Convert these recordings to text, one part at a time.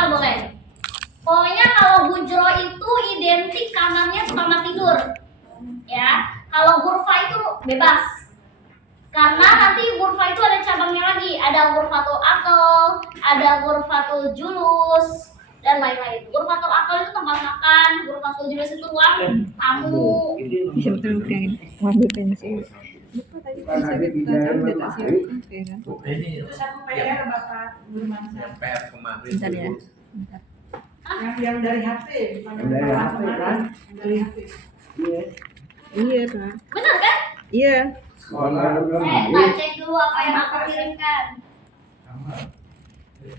kamar boleh. Pokoknya kalau bujro itu identik kamarnya kamar tidur. Ya, kalau ghurfa itu bebas. Karena nanti ghurfa itu ada cabangnya lagi, ada ghurfatul akal, ada ghurfatul julus, dan lain-lain. Ghurfatul akal itu tempat makan, ghurfatul julus itu ruang tamu. Bisa betul yang ngambil pensil. Lupa tadi pensil kita udah tak siapkan kan? Terus aku PR Bapak Nurmansyah. PR kemarin. Bentar ya. Bentar. Yang dari HP, bukan yang dari HP kan? Yang dari HP. Iya Kak. Benar kan? Iya. Tak cek dulu apa yang aku kirimkan.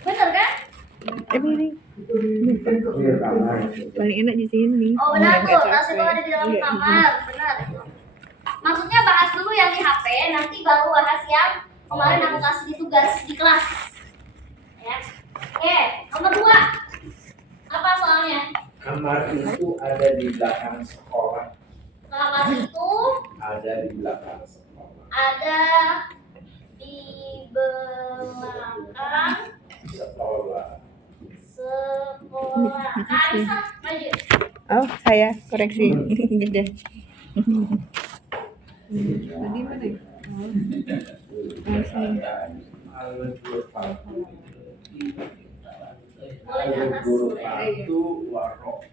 Benar kan? Ini. Paling enak di sini. Oh benar Nggak tuh, tas capek. itu ada di dalam Iya. kamar, benar. Maksudnya bahas dulu yang di HP, nanti baru bahas yang kemarin aku kasih di tugas di kelas. Ya. Oke, nomor 2. Apa soalnya? Kamar itu ada di belakang sekolah. Kamar itu Ada di belakang sekolah. ada di belakang Sekolah. sekolah. Kak Anissa, maju. Oh, saya koreksi. Gede. Tadi mana ya? Oh, saya. Boleh ke atas. Guru itu warok.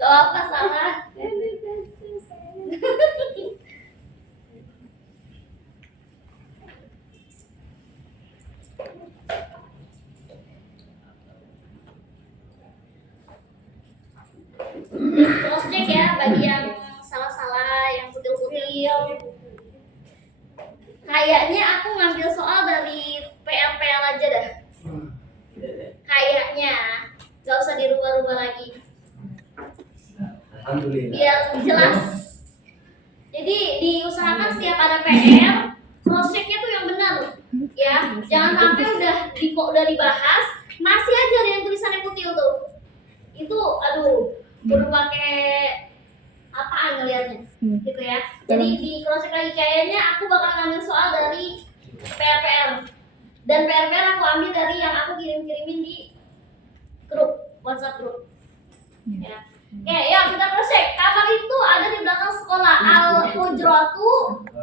Gak apa salah. Cross check ya bagi yang salah-salah, yang kutil-kutil. Kayaknya aku ngambil soal dari PR-PR aja dah. Kayaknya gak usah dirubah-rubah lagi. Alhamdulillah. Biar jelas. Jadi diusahakan setiap ada PR, cross checknya tuh yang benar, ya. Jangan sampai udah dibahas, masih aja ada yang tulisannya kutil tuh. Itu aduh, udah pakai apaan ngelihatnya, gitu ya. Jadi di cross check lagi kayaknya aku bakal ngambil soal dari PR-PR. Dan PR-PR aku ambil dari yang aku kirim-kirimin di grup, WhatsApp grup. Ya. Oke, ya kita cross check. Kamar itu ada di belakang sekolah. Al-Hujratu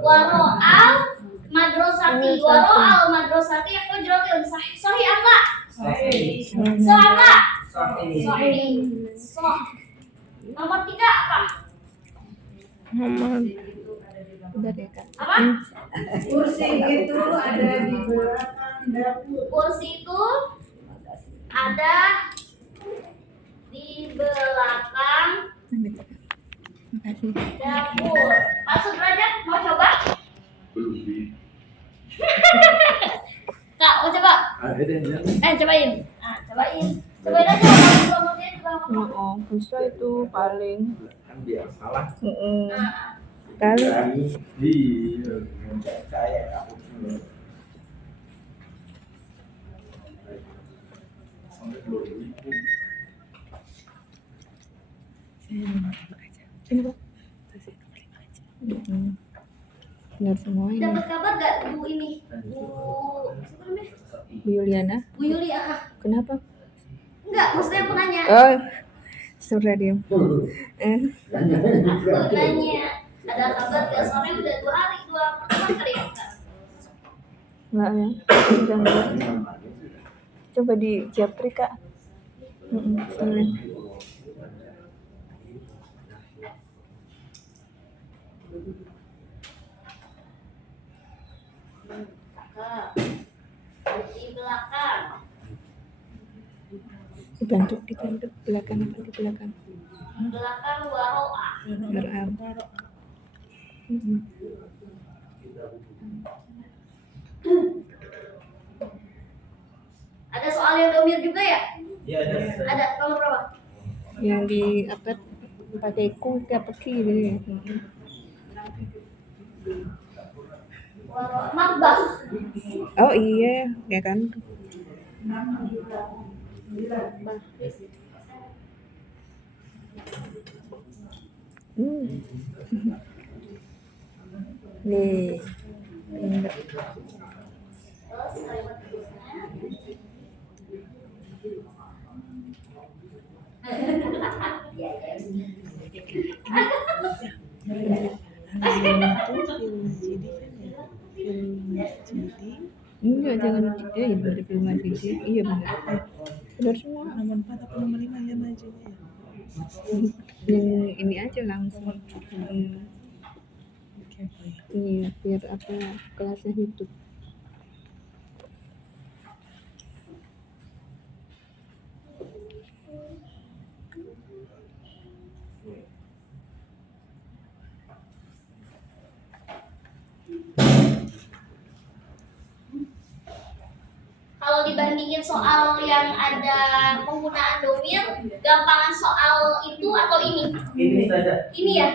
Waro'al Madrasati. Waro'al Madrasati Hujratu. Sahih apa? Apa? Sahih. Nomor 3 apa? Nomor. Udah deh Kak. Apa? Kursi itu ada di belakang dapur. Kursi itu ada di belakang Makasih. dapur. Pak Sudrajat mau coba? Kak, mau coba? Ada deh. Cobain. Nah, cobain. Cobain aja nomornya juga. Oh, bisa itu paling. Kan biasalah. Nah, Kali. Iya. Saya aku. Sampai 2000. Ini Pak. Benar semuanya. dapat kabar gak Bu ini? Siapa namanya? Bu Yuliana. Bu Yuli Kenapa? Enggak, maksudnya aku nanya. Oh, sudah diam. Aku nanya. Ada kabar gak? Soalnya udah 2 hari, 2 pertemuan kali ya? Enggak ya. Udah enggak. Coba di Japri Kak. Boleh. Di belakang. Dibantu belakang apa di belakang? Belakang waro'a. Beram. Ada soal yang domir juga ya? Iya, ada. Ada nomor berapa? Yang di apa pakai ku ke apa ki gitu ya. Waro'a matbah. Oh iya, ya kan. Hmm. Nih. Pinter. Terus kalimat berikutnya. Iya, iya. Enggak, jangan dari film Majidi. Iya benar. Benar semua. Nomor 4 atau nomor 5 ya maju ya. Yang ini aja langsung. Oke, baik. Iya, biar apa kelasnya hidup. Kalau dibandingin soal yang ada penggunaan domir, gampangan soal itu atau ini? Ini saja. Ini ya?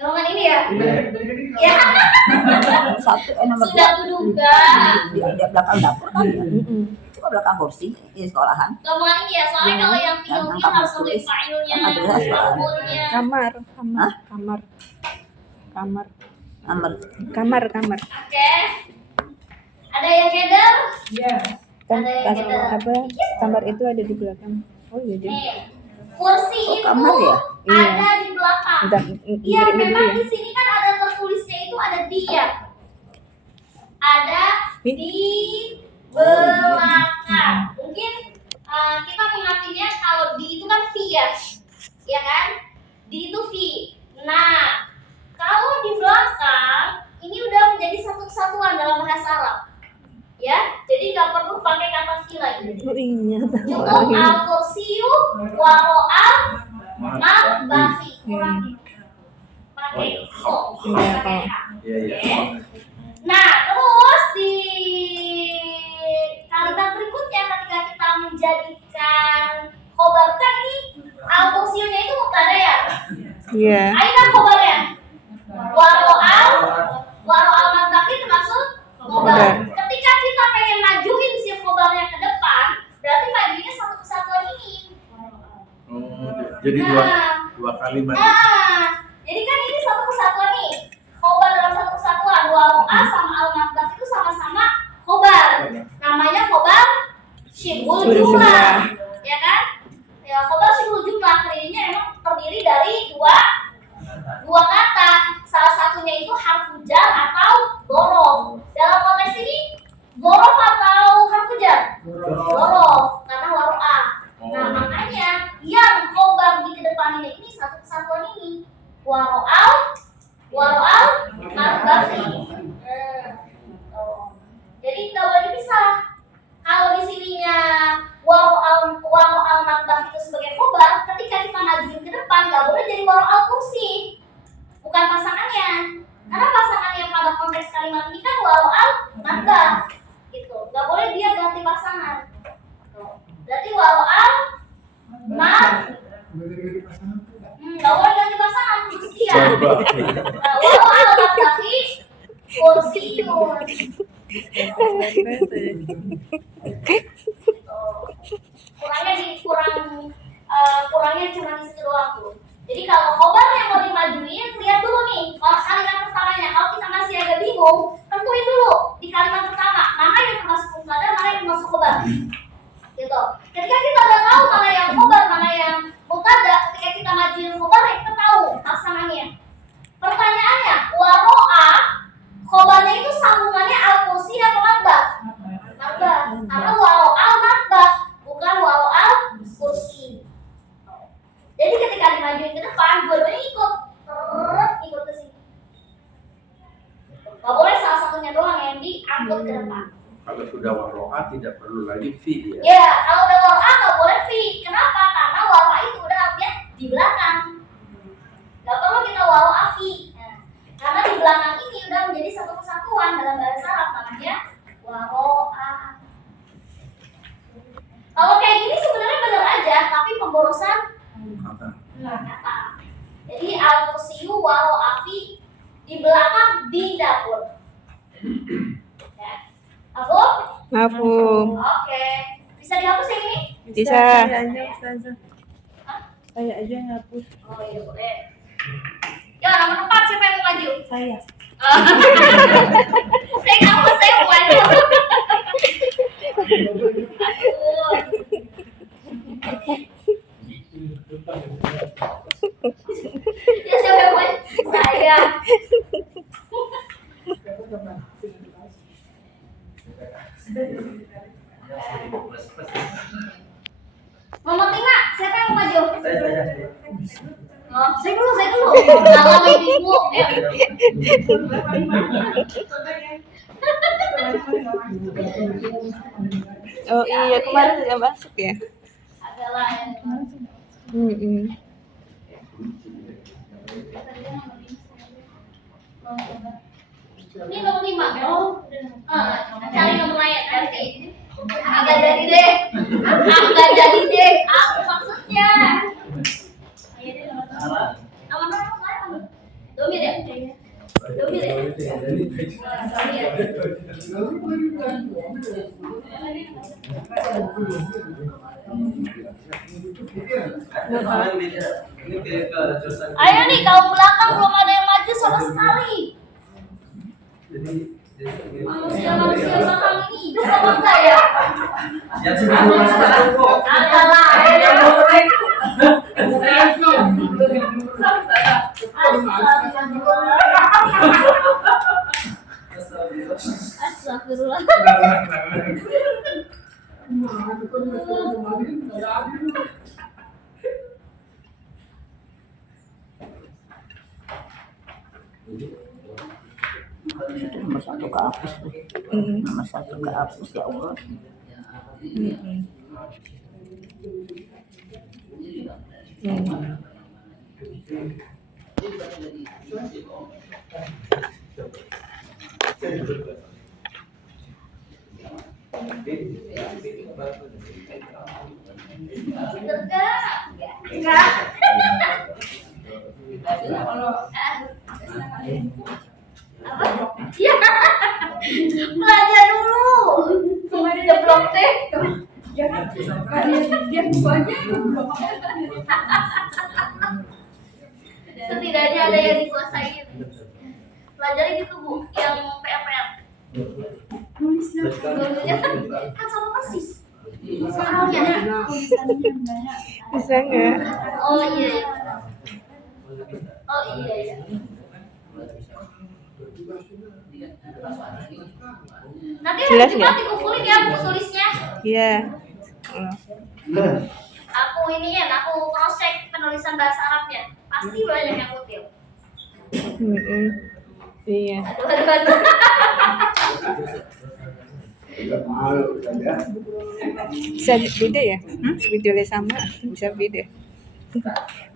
Gampangan ini ya? Iya. Ya, Satu nomor sudah dua kuduga. di belakang dapur kan ya. Mm-mm. Cuma belakang kursi di sekolahan. Gampangan ini ya, soalnya kalau yang film-film harus ada file-nya, maf'ulnya. Kamar. Nomor Oke. Ada yang header? Iya. Kan Ada yang tas beda. apa kamar itu ada di belakang. Oh iya jadi. Nih, kursi Oh, itu kamar ya? Iya. ada di belakang. Bentar, Iya, beri dulu memang ya. di sini kan ada tertulisnya itu ada di ya. Ada Ih. di belakang. Mungkin kita mengartinya kalau di itu kan V ya, ya kan? Di itu V. Nah, kalau di belakang ini udah menjadi satu kesatuan dalam bahasa Arab. Ya, jadi nggak perlu pakai kata V lagi. Oh iya. Cukup al-kursiyu waro'al matbahi. Kurang pakai ko, Iya, pakai H. Iya, iya. Nah, terus di kalimat berikutnya ketika kita menjadikan khobar kan ini al-kursiyunya itu mubtada ya. Iya. Aina khobarnya? Waro'al matbahi termasuk khobar. Ketika kita pengen majuin si khobarnya ke depan, berarti majuinnya satu kesatuan ini. Oh, jadi Nah. dua kalimat. Jadi kan ini satu kesatuan nih. Khobar dalam satu kesatuan. Waro'a sama al-matbah itu sama-sama khobar. Namanya khobar syibhul jumlah. Ya kan? Ya, khobar syibhul jumlah terdirinya emang terdiri dari dua kata. Salah satunya itu harfu jar atau dzorof. Dalam konteks ini dzorof atau harfu jar? Dzorof, karena waro'a. Nah, makanya yang khobar di kedepannya ini satu kesatuan ini. Waro'al matbahi. Jadi nggak boleh dipisah. Kalau di sininya waro'al matbahi itu sebagai khobar, ketika kita majuin ke depan nggak boleh jadi waro'al kursi, bukan pasangannya. Karena pasangannya pada konteks kalimat ini kan waro'al matbah, gitu. Nggak boleh dia ganti pasangan. Berarti waro'al nggak boleh ganti pasangan kursi ya. Waro'al matbahi kursiyun. Kurangnya cuma di situ doang tuh. Jadi kalau khobar yang mau dimajuin, lihat dulu nih. Kalau kalimat pertamanya, kalau kita masih agak bingung, tentuin dulu di kalimat pertama mana yang termasuk mubtada, mana yang termasuk khobar. Gitu. Ketika kita udah tahu mana yang khobar, mana yang mubtada, ketika kita majuin khobar, ya kita tahu pasangannya. Pertanyaannya, waro'a khobarnya itu sambungannya al-kursi atau matbah? Matbah. Karena waro'al matbah, bukan waro'al kursi. Jadi ketika dimajuin ke depan, dua-duanya sudah waroa tidak perlu lagi fi ya. Ya, kalau udah waro A nggak boleh V. Kenapa? Karena waro A itu udah artinya di belakang. Nggak perlu kita waro A V. Nah, karena di belakang ini udah menjadi satu kesatuan dalam bahasa Arab, namanya waro A. Kalau kayak gini sebenarnya benar aja, tapi pemborosan kata. Jadi al-kursiyu waro A V, di belakang di dapur. Ya. Aku? Mafhum. Oke. Bisa dihapus yang ini? Bisa. Saya aja Ustazah. Hah? Saya aja yang hapus. Oh iya boleh. Ya, nomor 4 siapa yang mau maju? Saya. Saya nggak mau, saya mau maju. Aduh. Ya siapa yang mau? Saya. Ngomong tinggal, siapa yang mau maju? Oh, saya dulu. Kalau ibu. Oh iya, kemarin udah masuk ya. Adalah yang ini nomor 5. Oh, cari nomor lain nanti. Agak jadi deh. Apa maksudnya? Nomor berapa? Domir ya? Domir ya? Ayo nih, kaum belakang belum ada yang maju sama sekali. Manusia belakang ini hidup apa enggak ya? Adalah. Astagfirullah. Itu nomor 1 kehapus tuh. Nomor 1 kehapus ya Allah. Enggak. Apa? Iya. Belajar dulu. Kemarin jeblok teh. Setidaknya ada yang dikuasai. Pelajari gitu Bu, yang PR. Dulunya kan sama persis. Soalnya. Bisa nggak? Oh iya. Oh iya. Nanti Jelas hari Jumat nggak? dikumpulin ya Bu tulisnya. Iya. Oh. Aku cross check penulisan bahasa Arabnya. Pasti banyak yang kutil. Iya. Aduh. Bisa beda ya? Judulnya sama, bisa beda.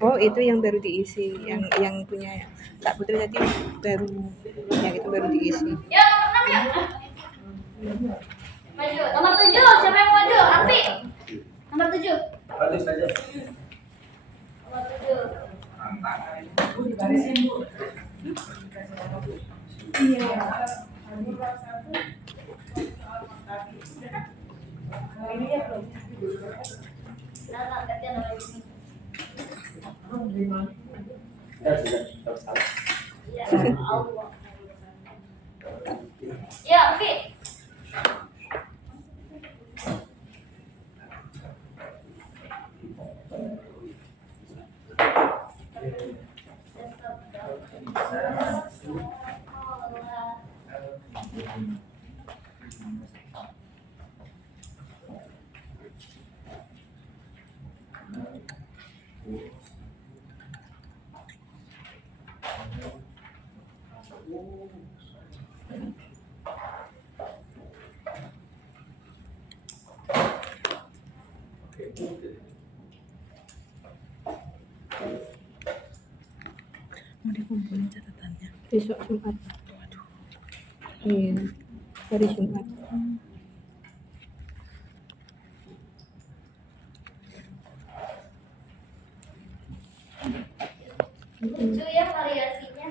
Oh itu yang baru diisi, yang punya Kak Putri tadi yang itu baru diisi. Ya nomor 6 ya. Maju. Nomor 7 siapa yang mau maju? Afi. Nomor 7. Habis saja. Nomor 7. Ya, Afi. Mau dikumpulin catatannya. Besok Jumat. Iya, hari Jumat. Lucu ya variasinya.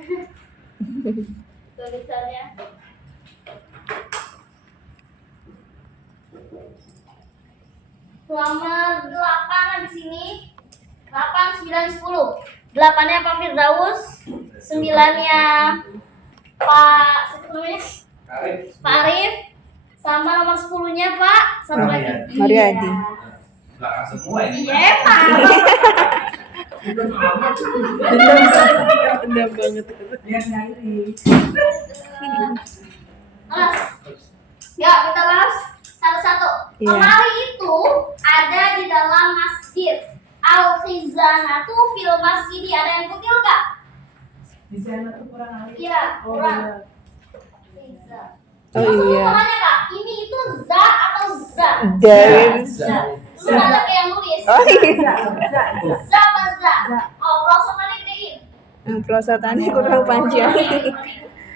Tulisannya. Nomor 8 di sini. 8, 9, 10. 8-nya Pak Firdaus, 9-nya Pak siapa namanya? Pak Arif, sama nomor 10-nya Pak satu lagi. Mariadi. Belakang semua ini. Iya, Pak. Benar banget. Biar nggak iri. Alas. Yuk kita bahas satu-satu. Iya. Lemari itu ada di dalam masjid. Al-Khizanatu fil masjid. Ada yang kutil nggak? Di sana tuh kurang alif. Iya, Oh, kurang. iya. Khiza. Oh Terus iya. tanya Kak, ini itu za atau za? Dari. Lu ada kayak yang nulis. Oh iya. Za apa za? Oh, prosotannya gedein. Pelosotannya kurang panjang.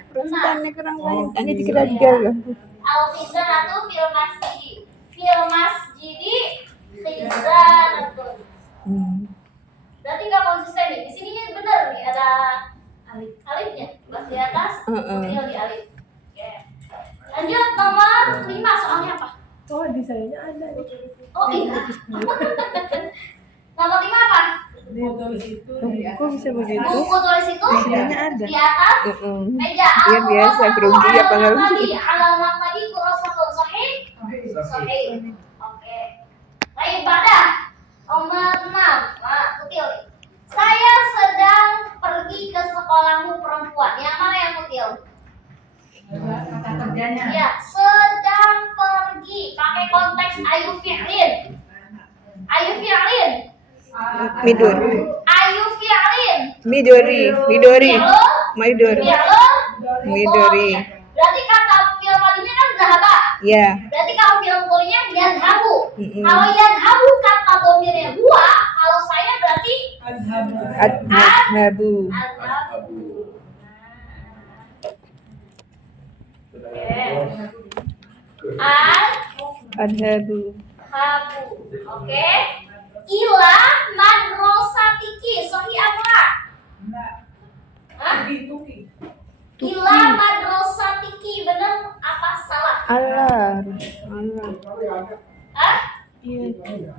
Pelosotannya kurang panjang. Hanya dikira dia. Al-Khizanatu fil masjid. Fil masjid khizanatun. Berarti nggak konsisten nih. Di sini bener nih ada alifnya. Pas di atas, kutil di alif. Oke. Lanjut nomor 5 soalnya apa? Oh, di sayanya ada nih. Oh iya. Nomor 5 apa? Dia tulis itu di atas. Kok bisa begitu? Buku tulis itu Sayanya ada. di atas meja. Iya, biasa, grogi apa nggak grogi? Alamat tadi kurasatun sahih. Oke. Sahih. Oke. Baik, pada nomor 6. Nah, kutil. Saya sedang pergi ke sekolahmu perempuan. Yang mana yang kutil? Kata kerjanya. Ya, sedang pergi. Pakai konteks ayu fi'lin. Ayu fi'lin. Midur. Ayu fi'lin. Midori. Midori. Midori. Berarti kata fi'il madinya kan zahaba. Ya. Berarti kalau fi'il mudhari'nya yadhabu. Mm-mm. Kalau yadhabu kata domirnya huwa, kalau saya berarti Adhabu. adhabu. Adhabu. Adhabu. Oke. Ila madrasatiki. Sahih apa? Enggak. Hah? Tuki. Ila madrasatiki. Benar apa salah? Allah. Hah? Iya.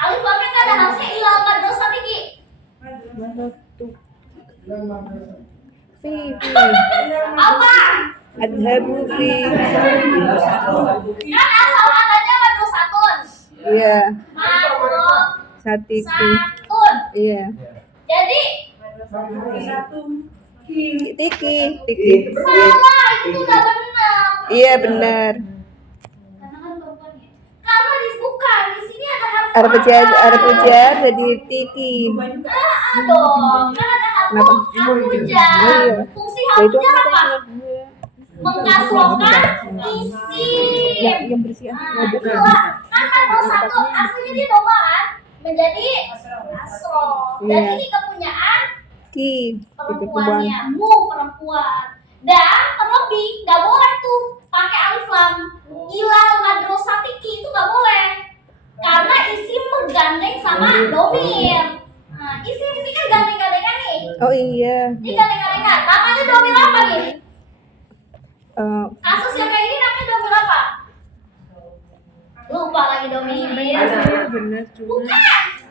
Alif lamnya kan ada harusnya ila madrasatiki. Fi. Apa? Adhabu fi. Kan asal katanya madrasatun. Iya. Madrasatun. Satiki. Iya. Jadi Satu. Tiki. salah itu udah benar. Iya benar. Karena kan bukan ya. Karena bukan di sini ada harf Arab ujar jadi tiki. dong. Kan ada harf Kenapa? ujar. Oh, iya. Fungsi Ya, harf itu ujar apa? Mengkasrohkan Ya, isim. yang bersih Nah, itulah. Kan madrasatun aslinya dia doma kan menjadi asro. Dan Iya. ini kepunyaan Ki. perempuannya, perempuan. Dan terlebih nggak boleh tuh pakai alif lam. Ilal madrasatiki itu nggak boleh karena isim bergandeng sama domir. Nah, isim ini kan gandeng-gandengan nih. Oh iya. Ini gandeng-gandengan. Namanya domir apa nih? Kasus yang kayak ini namanya domir apa? Lupa lagi domir. Iya benar cuma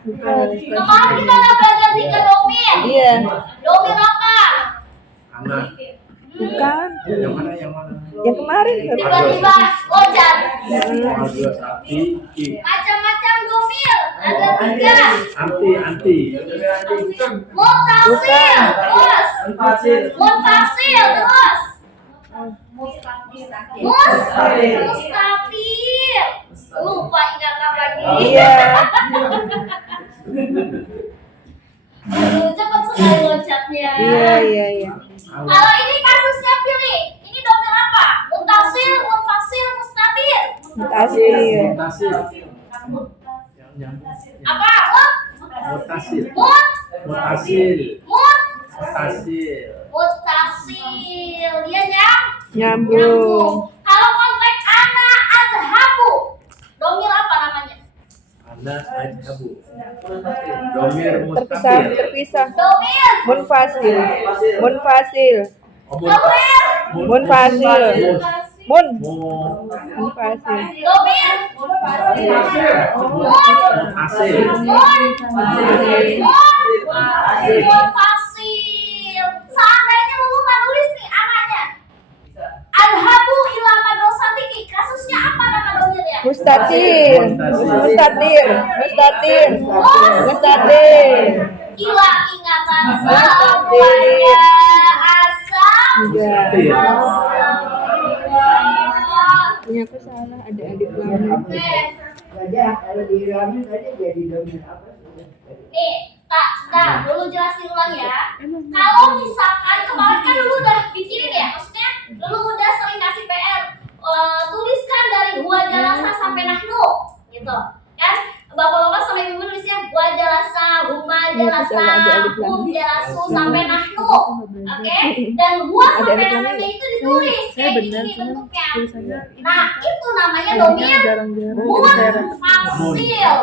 Bukan. Bukan. Kemarin kita udah belajar 3 domir. Iya. Domir apa? Anak. Bukan. Yang mana? Yang mana? Yang kemarin. Tiba-tiba loncat. Madrasati. Macam-macam domir. Ada 3. Anti. Mutasil, terus mutasil, terus mustafil. Lupa ingat apa lagi? Iya. Aduh, cepat sekali loncatnya. Iya. Kalau ini kasusnya pilih. Ini domir apa? Mutasil, munfasil, mustafil. Mutasil. Apa? Mutasil. Mut, Mutasil. mut, Mutasil. Mutasil. Dia Nyambung. Kalau konteks ana adhabu, domir apa namanya? Ana adhabu. Domir Terpisah, mustaqil. terpisah. Domir. Munfasil. Munfasil. Domir. Munfasil. Mun. Mun. Munfasil. Domir. Hasil. Fasil. Seandainya lu lupa nulis nih anaknya. Adhabu ila madrasatiki. Kasusnya apa nama domirnya? Mustatir. Mustatir. Mustatir. Mustatir. Hilang ingatan Mustatir. semuanya asam. Enggak. Punya aku salah, ada alif lam. Oke. Wajah kalau diramin tadi jadi domir apa? Nih, tak, dulu jelasin ulang ya. Kalau misalkan kemarin kan dulu udah bikin ya, maksudnya dulu udah sering kasih PR, tuliskan dari gua jalasa sampai nahnu, gitu. Kan, bapak-bapak sama ibu nulisnya gua jalasa, huma jalasa, hum jalasu sampai nahnu, oke? Dan gua sampai nahnunya itu ditulis kayak gini bentuknya. Nah, itu namanya domir Jarang-jarang. munfasil.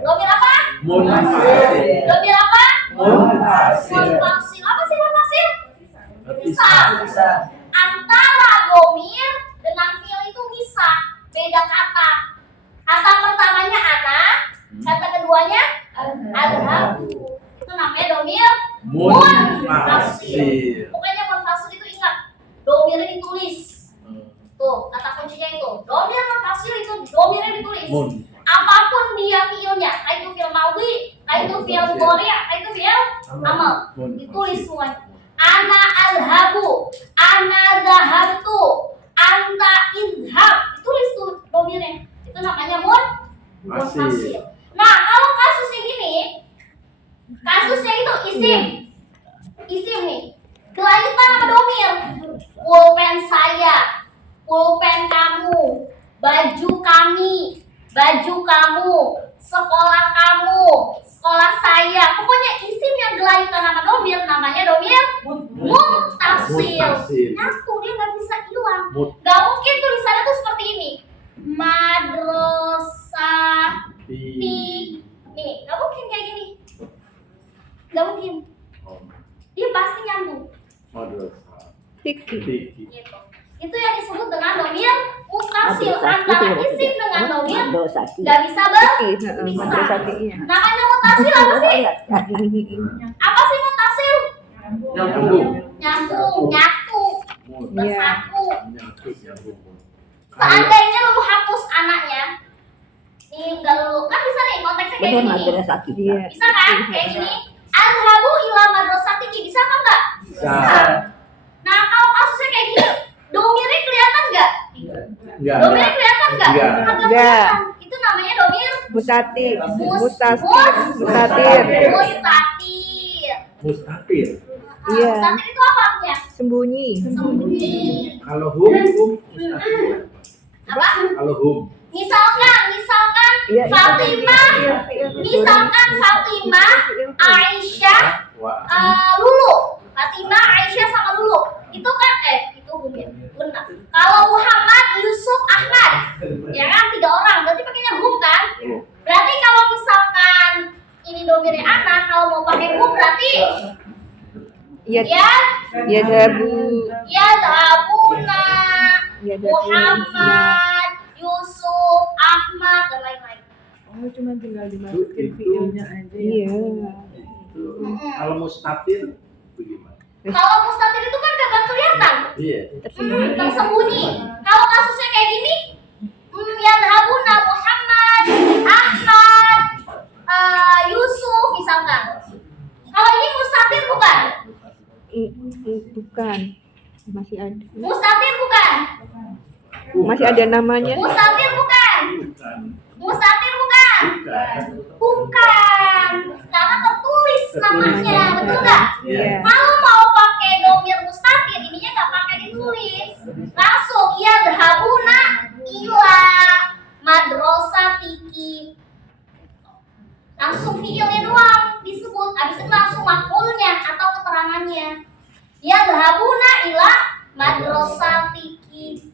Domir apa? Munfasil. Domir apa? Munfasil. Munfasil. Apa sih munfasil? Terpisah. Antara domir dengan fiil itu misah, beda kata. Kata pertamanya ana, kata keduanya adhabu. Itu namanya domir Munfasil. Pokoknya munfasil itu ingat, domirnya ditulis. Tuh, kata kuncinya itu. Domir munfasil itu domirnya ditulis. Mun. Apapun dia fiilnya, kayak itu fiil madhi, kayak itu fiil mudhari', kayak itu fiil amal. Ditulis semuanya. Ana adhabu, ana dhahabtu, anta idhab. Ditulis tuh domirnya. Itu namanya munfasil. Nah, kalau kasusnya gini, kasusnya itu isim. Isim nih. Kelanjutan apa domir? Pulpen saya, pulpen kamu, baju kami, baju kamu, sekolah kamu, sekolah saya. Pokoknya isim yang gelanjutan nama domir namanya domir muttasil. Nyatu, dia nggak bisa hilang. Nggak mungkin tulisannya tuh seperti ini. Madrasah nih, nggak mungkin kayak gini. Nggak mungkin. Dia pasti nyambung. Tiki. Gitu. Itu yang disebut dengan domir muttasil, antara isim dengan domir nggak bisa berpisah. Madrasati. Namanya muttasil apa sih? Apa sih muttasil? Nyambung. Nyambung, nyatu, bersatu. Nyambung. Seandainya lu hapus anaknya, nih enggak lu kan bisa nih konteksnya kayak Benar gini. madrasati. Iya. Bisa kan? Kayak gini. Adhabu ila madrasatiki, bisa apa enggak? Bisa. Nah, kalau kasusnya kayak gini, domirnya kelihatan enggak? Enggak. Domirnya kelihatan enggak? Enggak. Kagak Enggak. kelihatan. Itu namanya domir Mustati. Mustatir. Mustatir. Mustatir. Mustaqil. Iya. Mustatir itu apa artinya? Sembunyi. Sembunyi. Kalau hum mustaqil. Apa? Kalau hum. Misalkan Iya, Fatimah, misalkan Fatimah, Aisyah, Lulu. Fatimah, Aisyah sama Lulu. Itu kan itu hum ya. Benar. Kalau Muhammad, Yusuf, Ahmad, ya kan 3 orang. Berarti pakainya hum kan? Berarti kalau misalkan ini domirnya anak, kalau mau pakai hum berarti Ya, ya ya dabu. Yadhabuna, Ya dabu. Muhammad, Yusuf, Ahmad, dan lain-lain. Oh, cuma tinggal dimasukin fiilnya aja ya. Iya. Kalau mustatir bagaimana? Kalau mustatir itu kan kagak kelihatan, Iya. tersembunyi. Kalau kasusnya kayak gini, Yadhabuna, Muhammad, Ahmad, Yusuf misalkan. Kalau ini mustatir bukan? Bukan. Masih ada. Mustatir bukan? Masih ada namanya. Mustatir bukan? Mustatir bukan? Bukan. Karena tertulis namanya, betul nggak? Iya. Kalau mau pakai domir mustatir, ininya nggak pakai ditulis. Langsung yadhabuna ila madrasatiki. Langsung fiilnya doang disebut, habis itu langsung maf'ulnya atau keterangannya. Nadhabuna ila madrasatiki.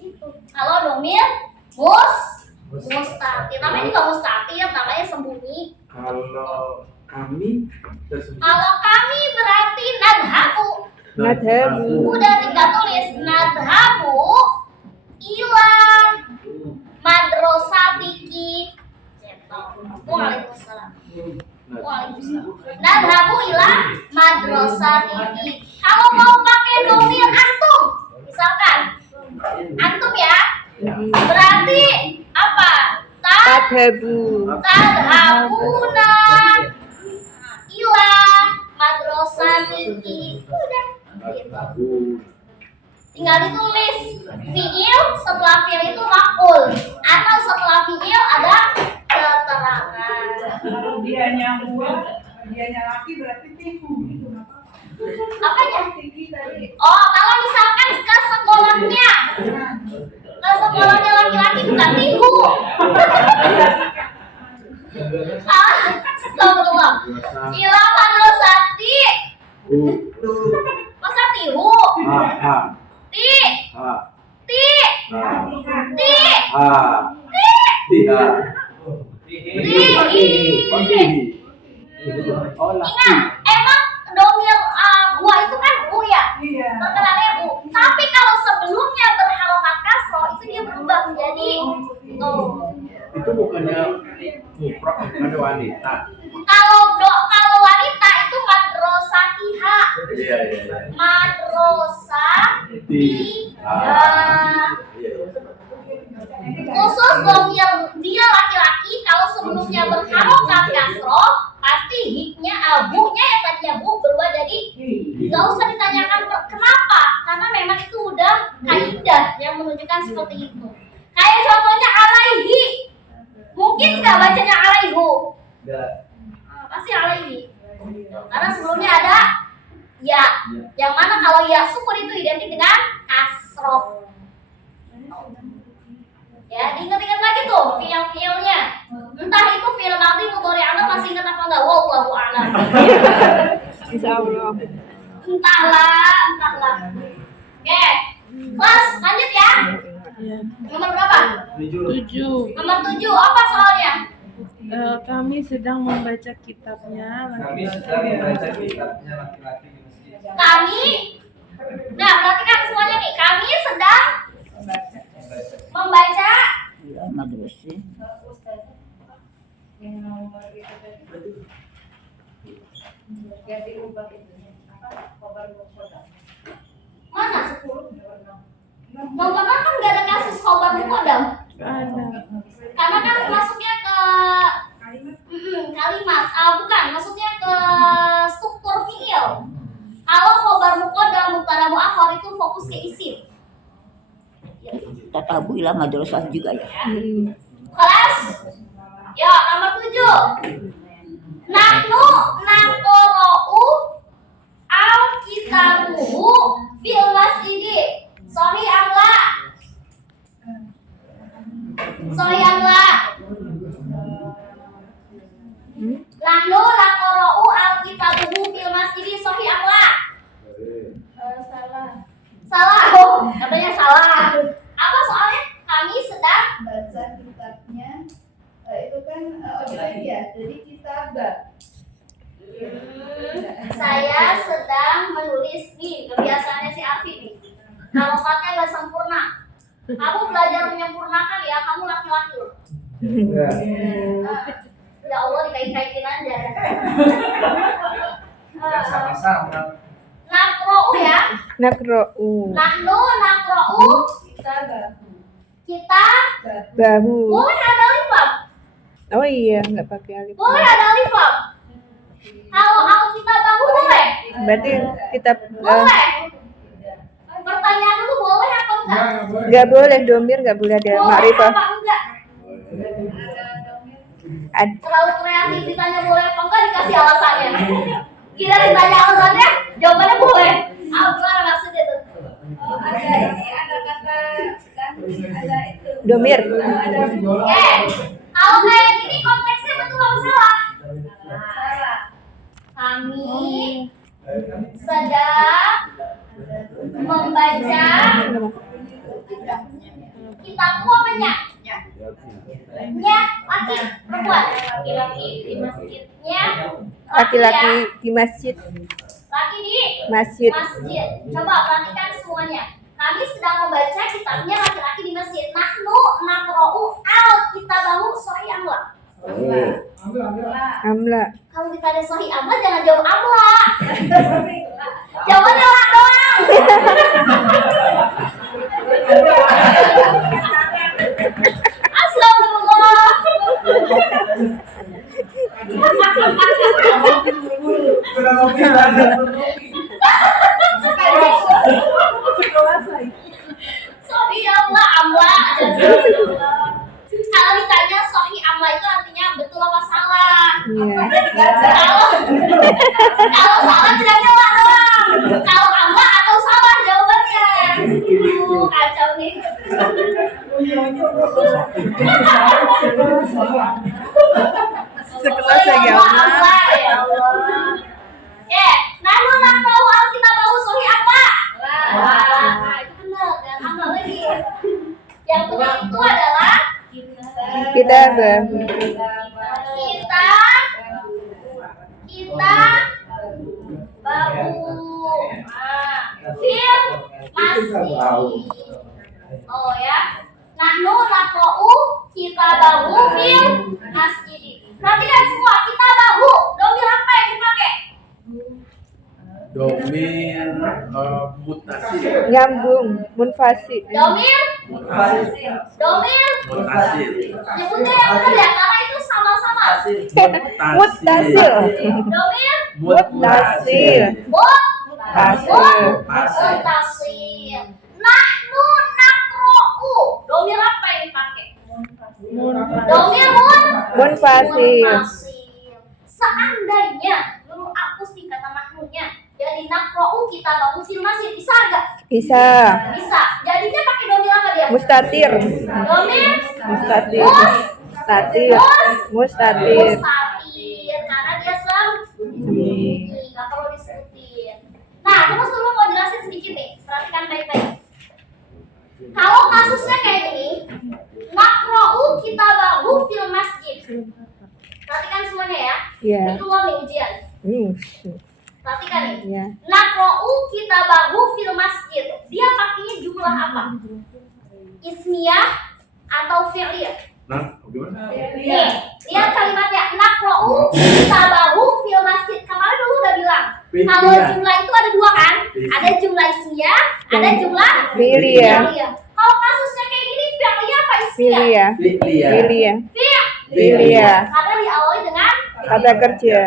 Gitu. Kalau domir mustatir. Namanya juga mustatir, namanya sembunyi. Kalau kami tersebut. Kalau kami berarti nadhabu. Nadhabu. Udah tinggal tulis nadhabu ila madrasatiki. Waalaikumsalam. Nadhabu ila madrasatiki. Kalau mau pakai domir antum, misalkan antum ya, berarti apa? Tadhabu. Tadhabuna ila madrasatiki. Udah gitu. Tinggal ditulis fiil, setelah fiil itu maf'ul, atau setelah fiil ada keterangan. Kalau dianya laki berarti tihu gitu. Apanya? Tinggi tadi. Oh, kalau misalkan ke sekolahnya laki-laki bukan tihu. Astagfirullah. Ila madrasati. Masa tihu? Ti. Ti. Ti. Ingat, emang domir huwa itu kan u ya? Iya. Terkenalnya u. Tapi kalau sebelumnya berharokat kasroh itu dia berubah menjadi Itu bukannya mufrad, bukannya wanita. kalau wanita itu madrasatiha. Iya. Madrasatiha. Khusus domir dia laki-laki kalau sebelumnya berharokat kasroh pasti hiknya abunya yang tadinya bu berubah jadi nggak usah ditanyakan kenapa, karena memang itu udah kaidah yang menunjukkan seperti itu. Kayak contohnya alaihi, mungkin nggak bacanya alaihu, pasti alaihi, karena sebelumnya ada ya, yang mana kalau ya sukun itu identik dengan kasroh. Ya, diingat-ingat lagi tuh fiil-fiilnya. Entah itu fiil madhi mudhari Anda masih ingat apa enggak? Wallahu a'lam. Insyaallah. Entahlah. Oke. Kelas lanjut ya. Nomor berapa? 7. Nomor 7. Apa soalnya? Kami sedang membaca kitabnya Kami sedang membaca kitabnya laki-laki di masjid. Kami. Nah, perhatikan semuanya nih. Kami sedang membaca Ya, madrasah. mana? Nomor kan nggak ada kasus khobar muqaddam. ada. Karena kan masuknya ke kalimat, bukan, masuknya ke struktur fiil. Kalau khobar muqaddam, mubtada muakhar itu fokus ke isim. Tatabu ila madrasah juga ya. Kelas? Ya, nomor 7. Nahnu naqra'u al-kitabuhu fil masjidi. Sahih amla? Sahih amla? Nahnu naqra'u al-kitabuhu fil masjidi. Sahih amla? Salah. Oh, katanya salah. Apa soalnya? Kami sedang baca kitabnya, itu kan objek ya, jadi kitabah. Saya sedang menulis nih, kebiasaannya si Afi nih. Kalau katanya nggak sempurna, kamu belajar menyempurnakan ya, kamu laki-laki loh. Ya Allah, dikait-kaitin aja. Sama-sama. Nakro'u ya. Nakro'u. Nahnu nakro'u. Kita Bahu. boleh ada alif lam. Oh iya, nggak pakai alif. Boleh ada alif lam. Kalau kita bahu boleh. Berarti kita Boleh. Pertanyaan dulu boleh apa enggak? nggak boleh domir, nggak boleh ada Boleh ma'rifah. apa enggak? Terlalu kreatif, ditanya boleh apa enggak dikasih alasannya. Kita ditanya alasannya, jawabannya boleh. Gimana maksudnya tuh? Ada ini, ada kata kan, ada itu. Domir. Kalau kayak gini konteksnya betul apa salah? Salah. Kami sedang membaca kitabmu apanya? Nya laki perempuan. Laki-laki di masjidnya. Laki-laki di masjid. Laki di Masjid. masjid. Coba perhatikan semuanya. Kami sedang membaca kitabnya laki-laki di masjid. Nahnu naqra'u al-kitabahu sahih amla. Amla. Kalau ditanya sahih amla jangan jawab amla. Jawabnya la doang. Astagfirullah. Sahih amla amla. Kalau ditanya sahih amla itu artinya betul apa salah. Iya. Kalau salah bilangnya la doang. Kalau amla atau salah jawabannya. Kacau nih. Sekelas lagi amla. Ya Allah. Oke, nahnu naqra'u al-kitabahu sahih amla. Nah, itu benar, dan amla lagi. Yang benar itu adalah Kita bahu. kita bahu fil masjid. Oh ya, nahnu naqra'u kita bahu fil masjid. Perhatikan semua, kita bahu domir apa yang dipakai? Domir mutasi. Nyambung. Munfasil. Domir Mutasi. nyebutnya yang benar ya, karena itu sama-sama. Muttasil. Domir Muttasil. Muttasil. Nahnu naqra'u. Domir apa yang dipakai? Domir Munfasil. Seandainya dulu hapus di kata nahnunya, jadi naqra'u kita bahu fil masjid, bisa enggak? Bisa. Bisa. Jadinya pakai domir apa dia? Mustatir. Domir Mustatir. Mustatir. Mustatir. mustatir, karena dia sembunyi, nggak perlu disebutin. Nah, terus dulu mau jelasin sedikit nih, perhatikan baik-baik. Kalau kasusnya kayak gini, naqra'u kitabahu fil masjid. Perhatikan semuanya ya. Iya. Itu lo nih ujian. Perhatikan nih. Iya. Naqra'u kitabahu fil masjid. Dia pakainya jumlah apa? Ismiyah atau fi'liyah? Nah, gimana? Nih, lihat kalimatnya. Naqra'u kitabahu fil masjid. Kemarin dulu udah bilang. Kalau Fi'liyah. jumlah itu ada dua kan? Ada jumlah ismiyah, ada jumlah Fi'liyah. Kalau kasusnya kayak gini, fi'liyah apa ismiyah? Filia. Filia. Filia. Fi'liyah. Filia. Karena diawali dengan Kata kerja.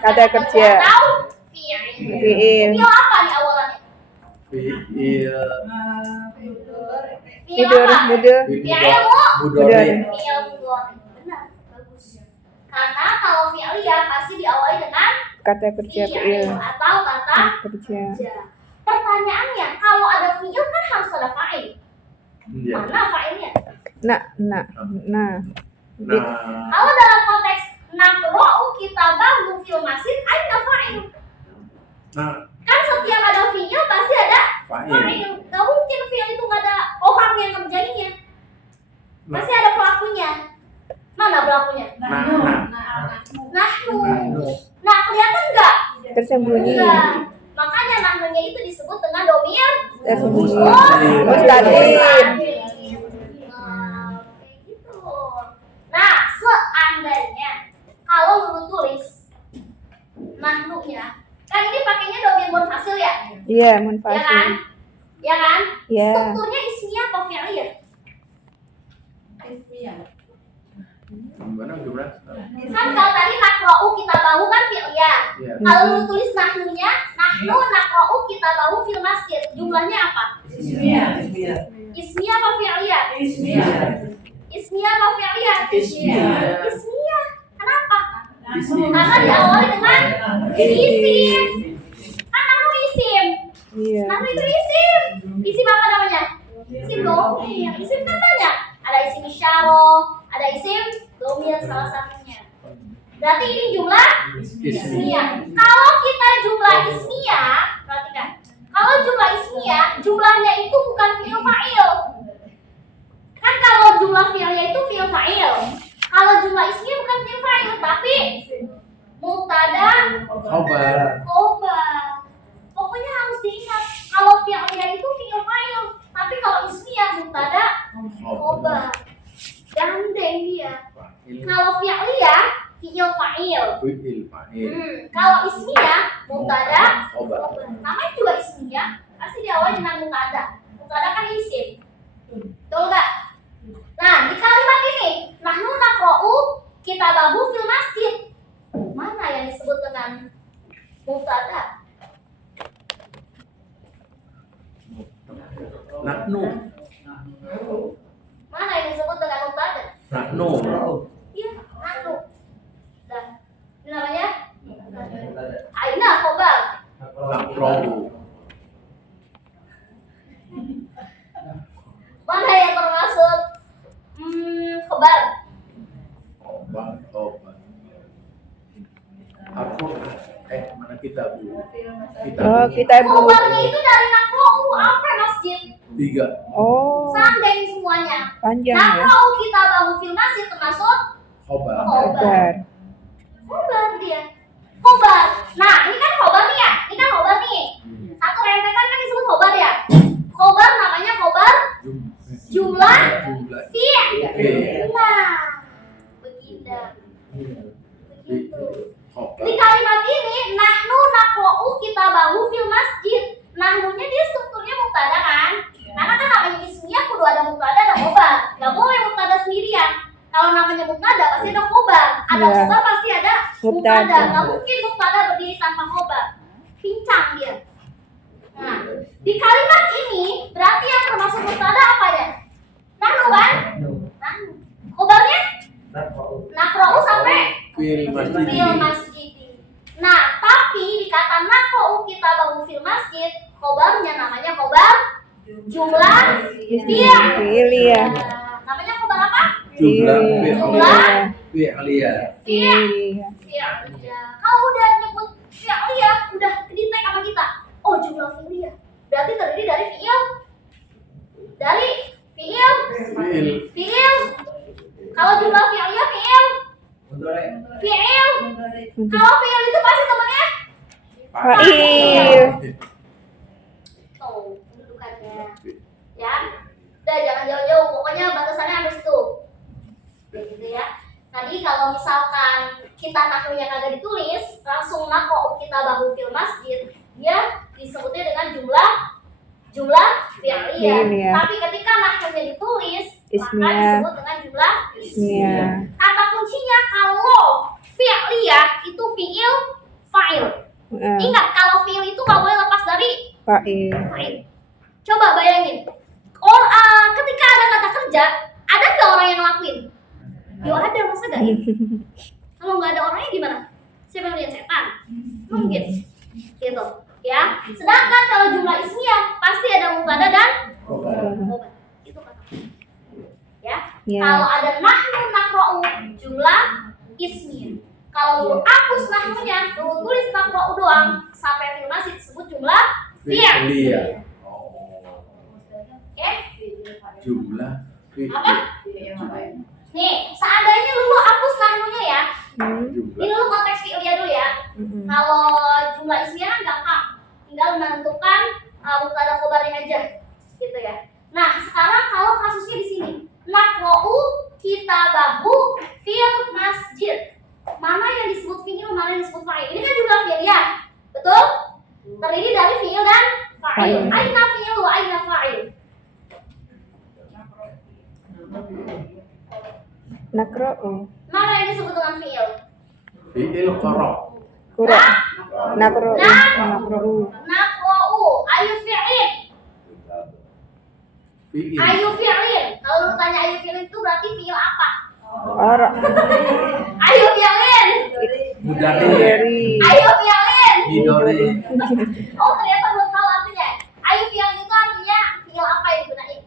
Kata kerja. atau fi'il. Fiil. Fi'il apa nih awalannya? Fiil. Fi'il Tidur. apa? Muda. Fi'il Mudore. Fi'il mudhari. Benar, bagus. Karena kalau fi'liyah pasti diawali dengan Kata kerja fiil. atau kata Kerja. kerja. Pertanyaannya, kalau ada fi'il kan harus ada fa'il. Iya. Mana fa'ilnya? Nah. Nah, Kalau dalam konteks naqra'u kitabahu fil masjid, ada fa'il. nah, Kan setiap ada fi'il pasti ada fa'il. fa'il. Gak mungkin fi'il itu gak ada orang yang ngerjainnya. Pasti ada pelakunya. Mana pelakunya? Nah. Nahnu. Nah, kelihatan nggak? Tersembunyi. Enggak. Makanya nahnunya itu disebut dengan domir Tersembunyi. mustatir. Mustatir. Nah, kayak gitu. Nah, seandainya kalau lu tulis nahnunya, kan ini pakainya domir munfasil ya? Iya, Ya kan? munfasil. Ya kan? Iya. Strukturnya ismiyah apa fi'liyah? Gimana? Kan kalau tadi naqra'u kitabahu kan fi'liyah. Iya. Kalau lu tulis nahnunya, nahnu naqra'u kitabahu fil masjid. Jumlahnya apa? Ismiyah apa fi'liyah? Ismiyah apa fi'liyah? Ismiyah. Kenapa? Karena diawali dengan isim. Kan nahnu isim. Iya. Nahnu itu isim. Isim apa namanya? Isim domir. Isim kan banyak. Ada isim isyarah, ada isim domir salah satunya. Berarti ini jumlah ismiyah. Kalau kita jumlah ismiyah, perhatikan. Kalau jumlah ismiyah Fi'il fa'il. Kalau ismiyah, mubtada, Khobar. namanya juga ismiyah, pasti diawali dengan mubtada. Mubtada kan isim. Betul nggak? Nah, di kalimat ini, nahnu naqra'u kitabahu fil masjid. Mana yang disebut dengan mubtada? Nahnu. Mana yang disebut dengan mubtada? Nahnu. Iya, nahnu. Nah, ini namanya aina khobar. Naqra'u. Mana yang termasuk khobar? Khobar. Aku mana kita bu? Oh, kita Khobarnya itu dari naqra'u sampai masjid. 3. Oh, Sampai semuanya. panjang ya. Naqra'u kitabahu fil masjid termasuk Khobar. Khobar. khobar dia. Khobar. Nah, ini kan khobar nih ya. Ini kan khobar nih. Satu rentetan kan disebut khobar ya. Khobar namanya khobar jumlah fi'il. Nah, begitu. Begitu. Di kalimat ini nahnu naqra'u kitabahu fil masjid. Nahnunya dia strukturnya mubtada kan? Karena kan namanya ismiyah kudu ada mubtada ada khobar. Gak boleh mubtada sendirian. Kalau namanya mubtada pasti ada khobar. Ada Iya. khobar pasti ada Mubtada. mubtada. Gak mungkin mubtada berdiri tanpa khobar. Pincang dia. Nah, di kalimat ini berarti yang termasuk mubtada apa ya? Nahnu kan? Nahnu. Khobarnya naqra'u sampai Fi'il masjid. fil masjid. Nah, tapi di kata naqra'u kitabahu fil masjid, khobarnya namanya khobar jumlah fi'il. Fi'il ya. Nah, namanya khobar apa? Jumlah Jumlah fi'liyah. fi'il. Iya. Fi'liyah. Kalau udah nyebut fi'liyah, udah kedetek sama kita. Oh, jumlah fi'liyah. Berarti terdiri dari fi'il. Dari fi'il. Fi'il. Fi'il. Kalau jumlah fi'liyah fi'il. Fi'il. Kalau fi'il itu pasti temennya Fa'il. tuh kedudukannya. Ya. Udah jangan jauh-jauh, pokoknya batasannya harus itu. Begitu ya. Tadi kalau misalkan kita nahnunya kagak ditulis, langsung naqra'u kitabahu fil masjid, dia disebutnya dengan jumlah fi'liyah. Fi'liyah. Tapi ketika nahnunya ditulis, maka Ismiyah. disebut dengan jumlah Ismiyah. Kata kuncinya kalau fi'liyah itu fi'il fa'il. Ingat kalau fi'il itu nggak boleh lepas dari Fa'il. fa'il. Coba bayangin, ketika ada kata kerja, ada nggak orang yang ngelakuin? Yo ada, masa nggak ya? Kalau nggak ada orangnya gimana? Siapa yang lihat setan? Mungkin, gitu. Ya. Sedangkan kalau jumlah ismiyah pasti ada mubtada dan khobar. Itu kata. Ya. Ya. Kalau ada nahnu naqra'u jumlah ismiyah. Kalau lu hapus nahnunya, lu tulis naqra'u doang sampai fil masjid disebut jumlah fi'il. Fi'liyah. Oke? Jumlah fi'il. Apa? Nih, seandainya lu hapus nahnunya ya. Jumlah. Ini lu konteks fi'liyah dulu ya. Kalau jumlah ismiyah kan gampang. Tinggal menentukan mubtada khobarnya aja. Gitu ya. Nah, sekarang kalau kasusnya di sini. Naqra'u kitabahu fil masjid. Mana yang disebut fi'il, mana yang disebut fa'il? Ini kan jumlah fi'liyah. Betul? Terdiri dari fi'il dan fa'il. Fa'il. Aina fi'il wa aina fa'il? Naqra'u. Mana yang disebut dengan fi'il? Fi'il qara'. Qura. Naqra'u. Naqra'u. Naqra'u. Ayu fi'il. Fi'il. Ayu fi'il. Kalau lu tanya ayu fi'il itu berarti fi'il apa? Ora. Ayu fi'il. Mudari. Dari. Ayu fi'il. Hidori. Oh, ternyata belum tahu artinya. Ayu fi'il itu artinya fi'il apa yang digunain?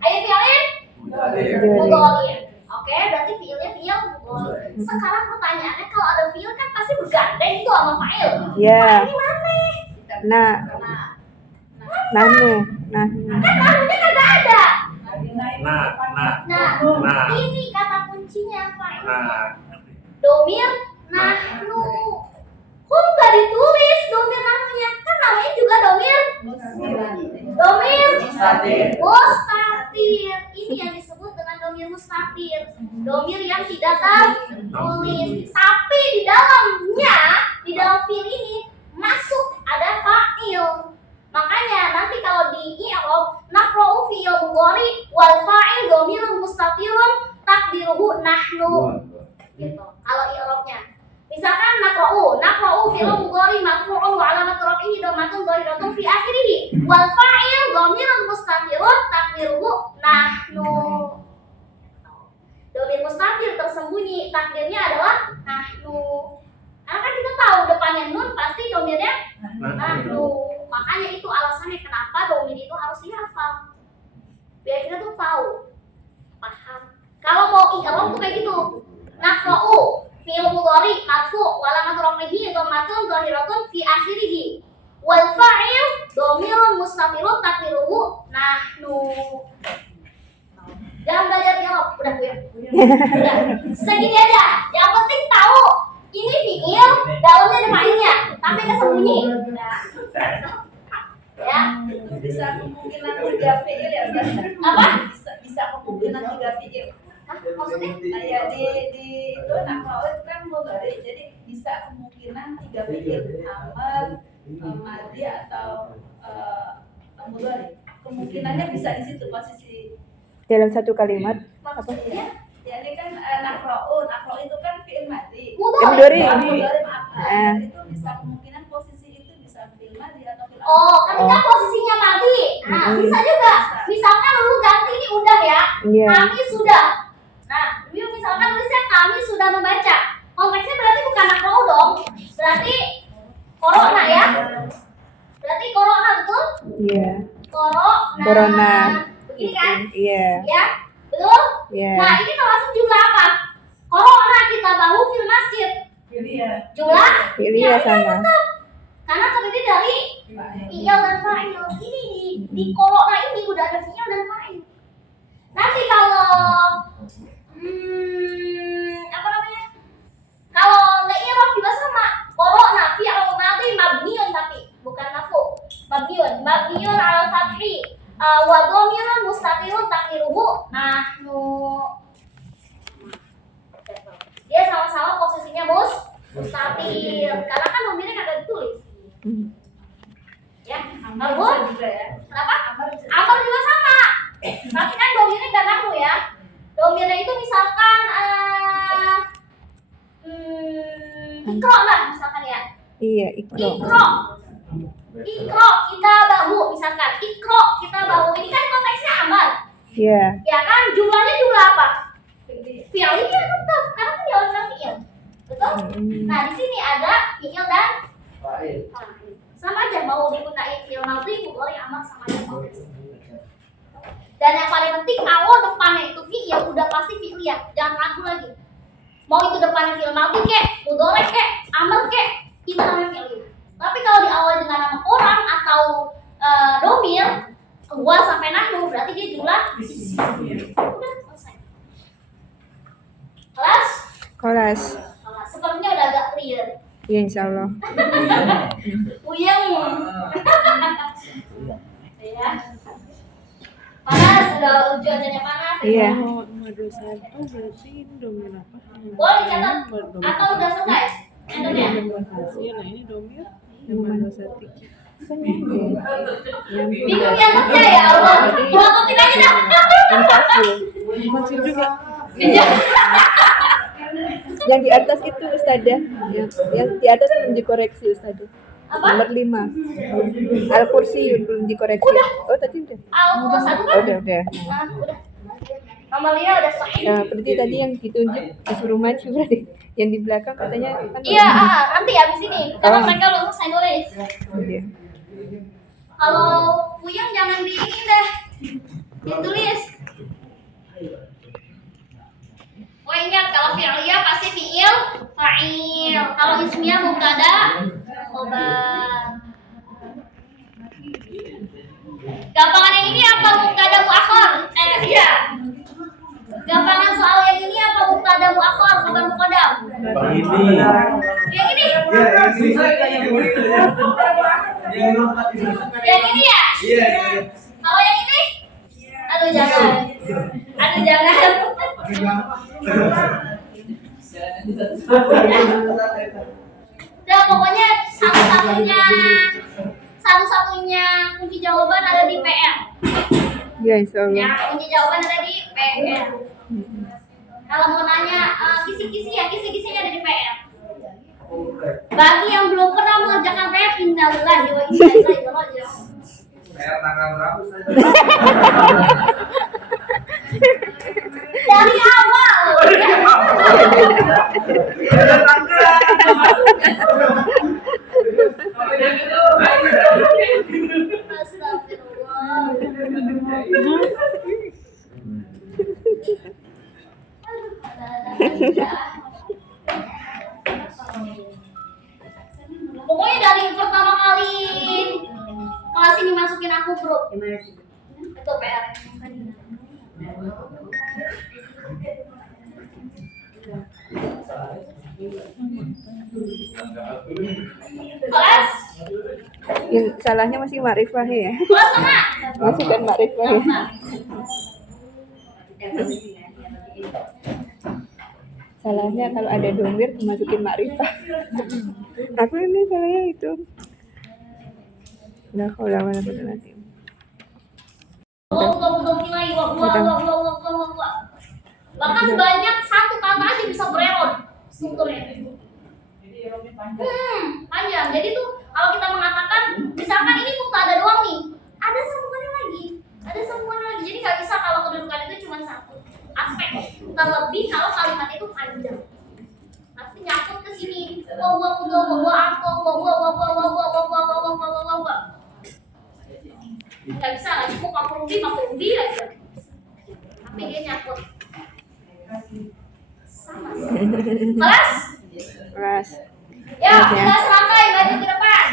Ayu fi'il Mudari. mudhari. Oke, berarti fi'ilnya fi'il mudhari. Sekarang pertanyaannya kalau ada fi'il kan pasti bergandeng itu sama fa'il. Ya. Ini mana? Nah. Nahnu. Nahnu. Kan nahunya kagak ada. Nah. Ini kata kuncinya fa'il. Nah. Domir nahnu. Kok nggak ditulis domir nahnunya? Kan namanya juga domir mustatir. Ini yang disebut dengan domir mustatir. mustatir, domir yang tidak tertulis. Tapi di dalamnya, di dalam fi'il ini masuk ada fa'il. Makanya nanti kalau di i'rab naqra'u fi'il mudhari wal fa'il dhamirun mustatirun taqdiruhu nahnu. Gitu. Kalau i'rabnya. Misalkan naqra'u fi'il mudhari marfu'un wa 'alamat raf'ihi dhammatun dhahiratun fi akhirih wal fa'il dhamirun mustatirun taqdiruhu nahnu. Dhamir mustatir tersembunyi, takdirnya adalah nahnu. Karena kan kita tahu depannya nun pasti domirnya nahnu. Makanya itu alasannya kenapa domir itu harus dihafal. Biar kita tuh tahu, paham. Kalau mau i'rab tuh kayak gitu. Naqra'u fi'il mudhari marfu' wa 'alamat raf'ihi dhammatun dhahiratun fi akhirih. Wal fa'il dhamirun mustatirun taqdiruhu nahnu. Jangan belajar i'rab, udah gue. Udah. Segini aja. Yang penting tahu ini fi'il, dalamnya ada fa'ilnya, tapi kesembunyi. Ya. Bisa kemungkinan 3 fi'il ya Ustaz? Apa? Bisa kemungkinan 3 fi'il. Hah? Maksudnya? Ya di itu naqra'u itu kan mudhari, jadi bisa kemungkinan 3 fi'il, amar, madhi atau mudhari. Kemungkinannya bisa di situ posisi. Dalam satu kalimat. Maksudnya ya ini kan naqra'u itu kan fi'il madhi. Mudhari. Mudhari, maaf. Itu bisa kemungkinan posisi itu bisa fi'il madhi atau fi'il amar. Oh, ketika posisinya mati. Nah, bisa juga. Misalkan lu ganti ini udah ya. Iya. Kami sudah. Nah, misalkan tulisnya kami sudah membaca. Konteksnya berarti bukan naqra'u dong. Berarti corona ya. Berarti corona betul? Iya. Corona. Begini kan? Iya. Ya. Betul? Iya. Nah, ini termasuk jumlah apa? Corona kita bahu fil masjid. Jadi ya. Jumlah Pilih ya sama. tetap. Karena terdiri dari fi'il dan fa'il. Ini di corona ini udah ada fi'il dan fa'il. Nanti kalau apa namanya? Kalau nge-i'rab juga sama. Corona fi'il madhi mabniun tapi bukan marfu. Mabniun 'ala fathi. Wa dhamirun mustatirun taqdiruhu nahnu. Dia sama-sama posisinya mustatir karena kan domirnya kagak ditulis. Ya, Abu? Kenapa? Amar juga sama. Tapi kan domirnya gak nahnu ya. Domirnya itu misalkan ikro lah misalkan ya. Iya, ikro. Ikro kita bahu misalkan. Ikro kita bahu ini kan konteksnya amar. Iya. Ya kan jumlahnya jumlah apa? Fi'il ya tetap karena kan jawaban fi'il. Betul? Nah, di sini ada fi'il dan Fa'il. fa'il. Sama aja mau digunain fi'il madhi, mudhari, amar sama aja konteks. Dan yang paling penting kalau depannya itu fi'il udah pasti fi'il ya. Jangan ragu lagi. Mau itu depannya fi'il madhi kek, mudhari kek, amar kek, itu namanya fi'il. Tapi kalau diawali dengan nama orang atau domir, gua sampai nahnu berarti dia jumlah udah selesai. Kelas? Kelas. Sepertinya udah agak clear. Iya, insyaallah. Uyang. Ya. Panas, udah cuacanya panas. Iya. Kalau nomor 1 berarti domir apa? Boleh dicatat atau udah selesai? Enternya? Iya, nah ini domir nomor 21. Bingung ya enternya ya Allah. Gua tututin aja dah. Masih juga. Iya. Yang di atas itu Ustazah. Yang di atas belum dikoreksi Ustazah. Apa? Nomor 5. Al-Kursi belum dikoreksi. Oh, tadi udah. Al-Quran satu kan? Udah. Nah, udah. Amalia udah sahih. Nah, berarti tadi yang ditunjuk disuruh maju berarti. Yang di belakang katanya kan. Iya, nanti abis ini karena mereka belum selesai nulis. Iya. Kalau puyeng jangan di ini deh, ditulis. Oh ingat kalau fi'liyah pasti fi'il, fa'il. Kalau ismiyah mubtada, khobar. Gampangan yang ini apa mubtada muakhar? Iya. Gampangan soal yang ini apa mubtada muakhar, khobar muqaddam? Bang ini. Yang ini? Yang Yang ini ya? Iya. Kalau yang ini? Aduh jangan. Aduh jangan. Udah pokoknya satu-satunya kunci jawaban ada di PR. Ya, insya Allah. Ya, kunci jawaban ada di PR. Kalau mau nanya kisi-kisinya ada di PR. Bagi yang belum pernah mengerjakan PR, innalillahi wa inna ilaihi raji'un. PR tanggal berapa saja? Dari awal. Astagfirullah. Pokoknya dari pertama kali kelas ini masukin aku grup. Itu PR. Kelas? Yang salahnya masih Makrifah ya. Kelas sama? Masih kan Makrifah ya. Salahnya kalau ada domir masukin Makrifah. Aku ini salahnya itu. Nah, kalau lama nanti. Bahkan banyak satu kata aja bisa bererot strukturnya. Panjang. Jadi tuh kalau kita mengatakan misalkan ini mubtada doang nih, ada sambungannya lagi. Jadi nggak bisa kalau kedudukan itu cuma satu aspek. Terlebih kalau kalimat itu panjang. Pasti nyangkut ke sini. Nggak bisa, nggak cukup maf'ul aja. Tapi dia nyangkut. Sama. Kelas? Kelas. Ya, kita serangkai maju ke depan.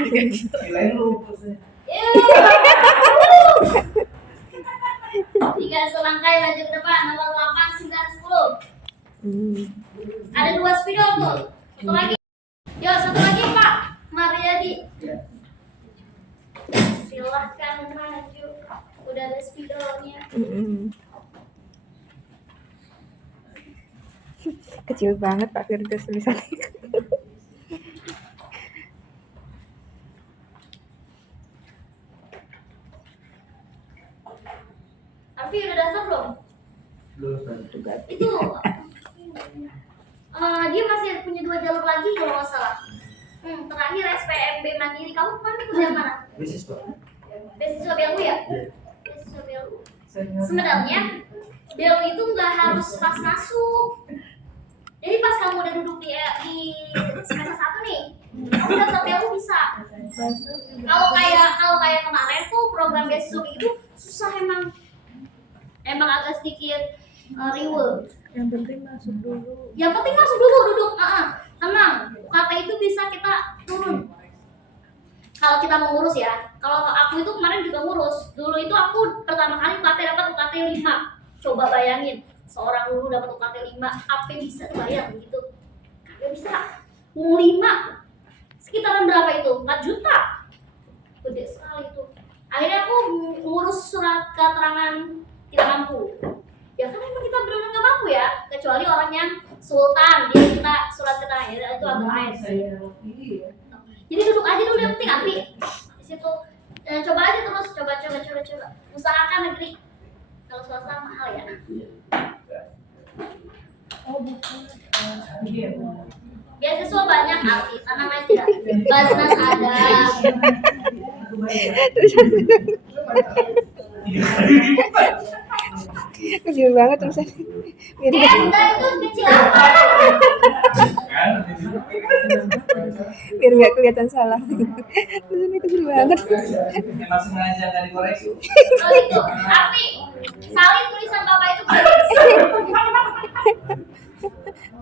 Tiga selangkai maju ke depan, nomor 8, 9, 10. Ada 2 spidol tuh. Satu lagi. Yo, satu lagi Pak Mariadi. Silahkan maju. Udah ada spidolnya. Kecil banget Pak Firdaus tulisannya. Arfi udah daftar belum? Itu dia masih punya 2 jalur lagi kalau nggak salah. Terakhir SPMB Mandiri. Kamu kemarin kuliah mana? Beasiswa BLU ya? Beasiswa BLU. Sebenarnya BLU itu nggak harus pas masuk. Jadi pas kamu udah duduk di semester 1 nih, kamu daftar BLU bisa. Kalau kayak kemarin tuh program beasiswa itu susah emang agak sedikit rewel. Yang penting masuk dulu. Duduk. Tenang. UKT itu bisa kita turun. Kalau kita mau ngurus ya. Kalau aku itu kemarin juga ngurus. Dulu itu aku pertama kali UKT dapat UKT 5. Coba bayangin, seorang dulu dapat UKT 5, apa bisa bayar begitu? Kagak bisa. 5. Sekitaran berapa itu? 4 juta. Gede sekali itu. Akhirnya aku ngurus surat keterangan tidak mampu. Ya kan emang kita benar-benar nggak mampu ya, kecuali orang yang sultan dia minta surat keterangan itu agak AS. Jadi duduk aja dulu yang penting api di situ. Coba aja terus, coba. Usahakan negeri. Kalau swasta mahal ya. Beasiswa banyak api, tanam aja. Basnas ada. Kecil banget tulisannya. Enggak itu kecil apa? Biar nggak kelihatan salah. Tulisannya kecil banget. Emang sengaja nggak dikoreksi. Kalau itu, tapi salin tulisan bapak itu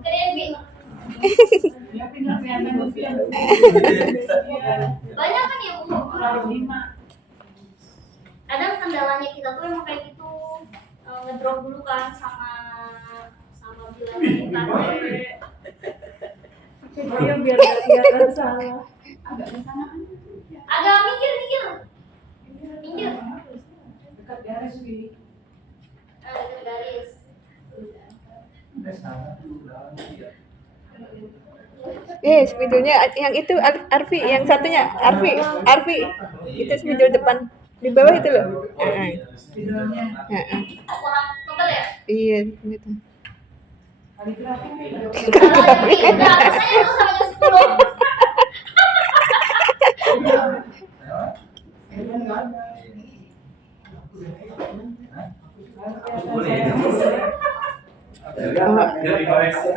keren Bi. Banyak kan ya Bu? Kadang kendalanya kita tuh emang kayak gitu, ngedrop dulu kan sama bilang Dia biar nggak kelihatan salah. Agak di sana kan. agak minggir. Dekat garis Wi. Dekat garis. Spidolnya yang itu Arfi, yang satunya Arfi itu spidol depan di bawah itu loh. Spidolnya. Kurang tebel ya? Iya gitu. Kaligrafi. Kalau ini udah rasanya itu sama jam 10. Jadi koreksi.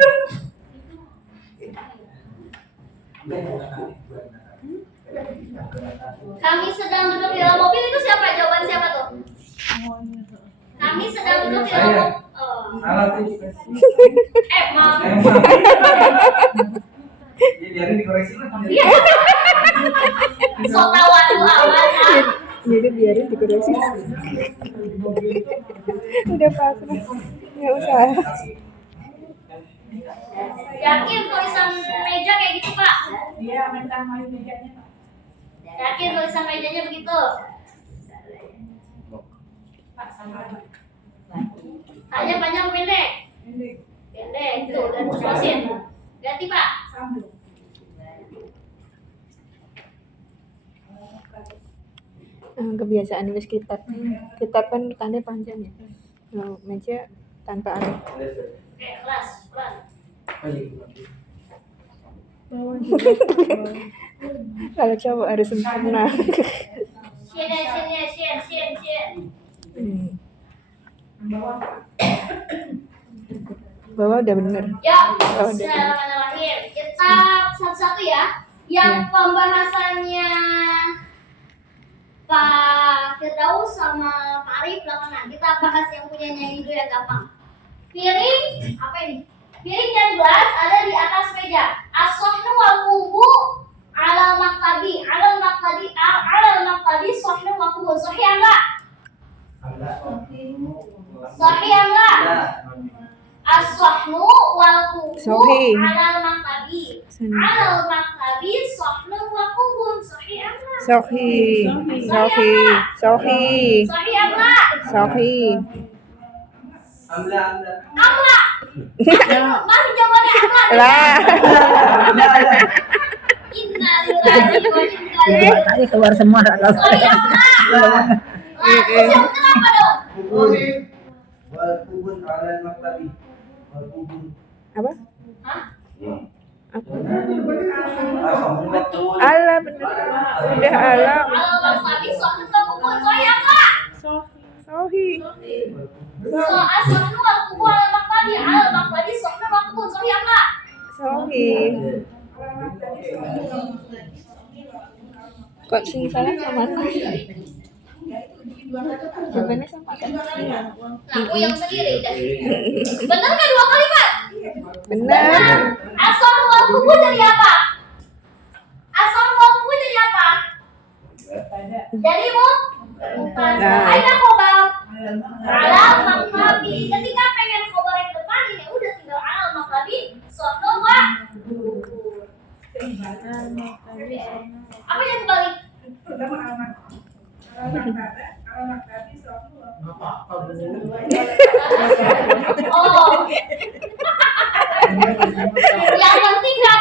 Kami sedang duduk di dalam mobil itu siapa? Jawaban siapa tuh? Kami sedang duduk di dalam mobil. Salah tuh. Mam. Ya biarin dikoreksi lah. Iya. So tahu awan. Jadi biarin dikoreksi. Udah pasrah. Nggak usah. Yakin tulisan meja kayak gitu, Pak? Dia mentah main mejanya. Yakin tulisan mejanya begitu? Pak sama. Tanya panjang apa pendek? Ini Pendek, itu udah diterusin. Ganti, Pak. sambung. Kebiasaan nulis kitab kan tanda panjang ya. Meja tanpa alif. Oke, kelas, pelan. Kalau cowok harus sempurna. Sini. Bawah udah bener. Ya, Oh, udah. bismillahirrahmanirrahim. Kitab satu-satu ya. Yang pembahasannya Pak Firdaus sama Pak Arif belakangan. Kita bahas yang punyanya ini dulu yang gampang. Piring, apa ini? Piring dan gelas ada di atas meja. As-sahnu wal kubu alal maktabi, sahnu wal kubu. Sahih enggak? Sahih enggak? As-sahnu wal kubu Sahih. alal maktabi, sahnu wal kubu. Sahih enggak? Sahih enggak? Amla. Masih jawabannya amla. Lah. Innalillahi wa inna ilaihi Tadi keluar semua kalau Sahih enggak? Lah, terus yang benar apa dong? Walkubun alal maktabi. Walkubun. Apa? Hah? Apa? Betul. Allah bener. Udah Allah. Kalau Bang Fabi sahnu wal kubu. Sahih enggak? Sahih. As-sahnu wal kubu alal maktabi, sahnu wal kubu. Sahih enggak? Sahih. Kok sing salah sama aku? Jawabannya sama kan? Aku yang sendiri dah. Benar nggak 2 kalimat? Benar. As-sahnu wal kubu jadi apa? As-sahnu wal kubu jadi apa? Jadi mubtada. Aina khobar alal maktabi. Ketika pengen khobar yang depan ini udah tinggal alal maktabi, sahnu wa kubu. Apa yang kembali? Pertama alamat tadi soal Oh. Yang penting enggak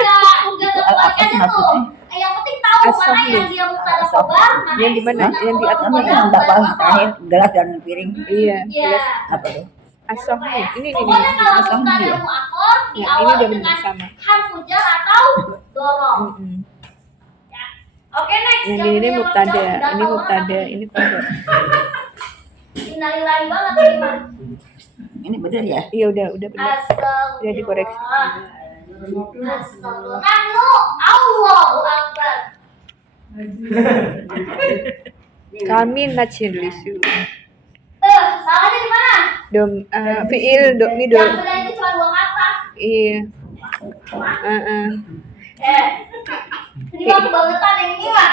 kebalikannya tuh. Yang penting tahu mana yang dia mubtada khobar, mana Yang di mana? Yang di atas kamu yang enggak paham terakhir gelas dan piring. Iya. Iya. Apa tuh? As-sahih. Ini. Pokoknya kalau As-sahih mubtada ya? muakhir Ya, ini diawali udah benar dengan sama. harfu jar atau dorob. Mm-mm. Ya. Oke, next. Yang punya ini waktu mubtada, jauh, udah ini tahu mubtada, banget. ini khabar. Innalillahi banget gimana? Ini bener ya? Iya udah benar. Astagfirullah. Udah dikoreksi. Astagfirullah. Nahnu Allahu Akbar. Kami najlisu. Salahnya di mana? Fiil midul. Yang benar itu cuma 2 kata. Iya. Ini mah kebangetan yang ini mah.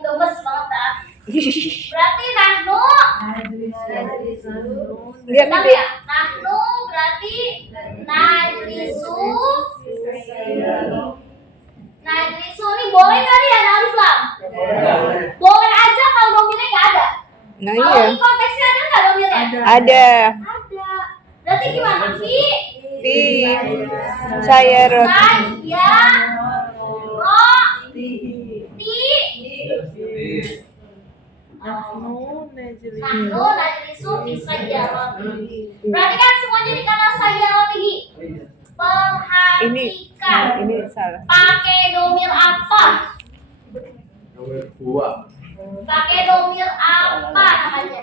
Gemes banget dah. Berarti nahnu. Lihat Tahu nih. ya? Nahnu berarti najlisu. Najlisu ini boleh nggak nih ada alif lam? Boleh aja kalau domirnya nggak ada. Nah Kalau iya. di konteksnya ada nggak domirnya? Ada. Ada. Berarti Berarti gimana? Fi. Saya roti. Saya roti. Nahnu najri. Nahnu najlisu fi sayyarotihi. Berarti kan semuanya di kata sayyarotihi. Perhatikan. Ini salah. Pakai domir apa? Nomor 2. Pakai domir apa namanya?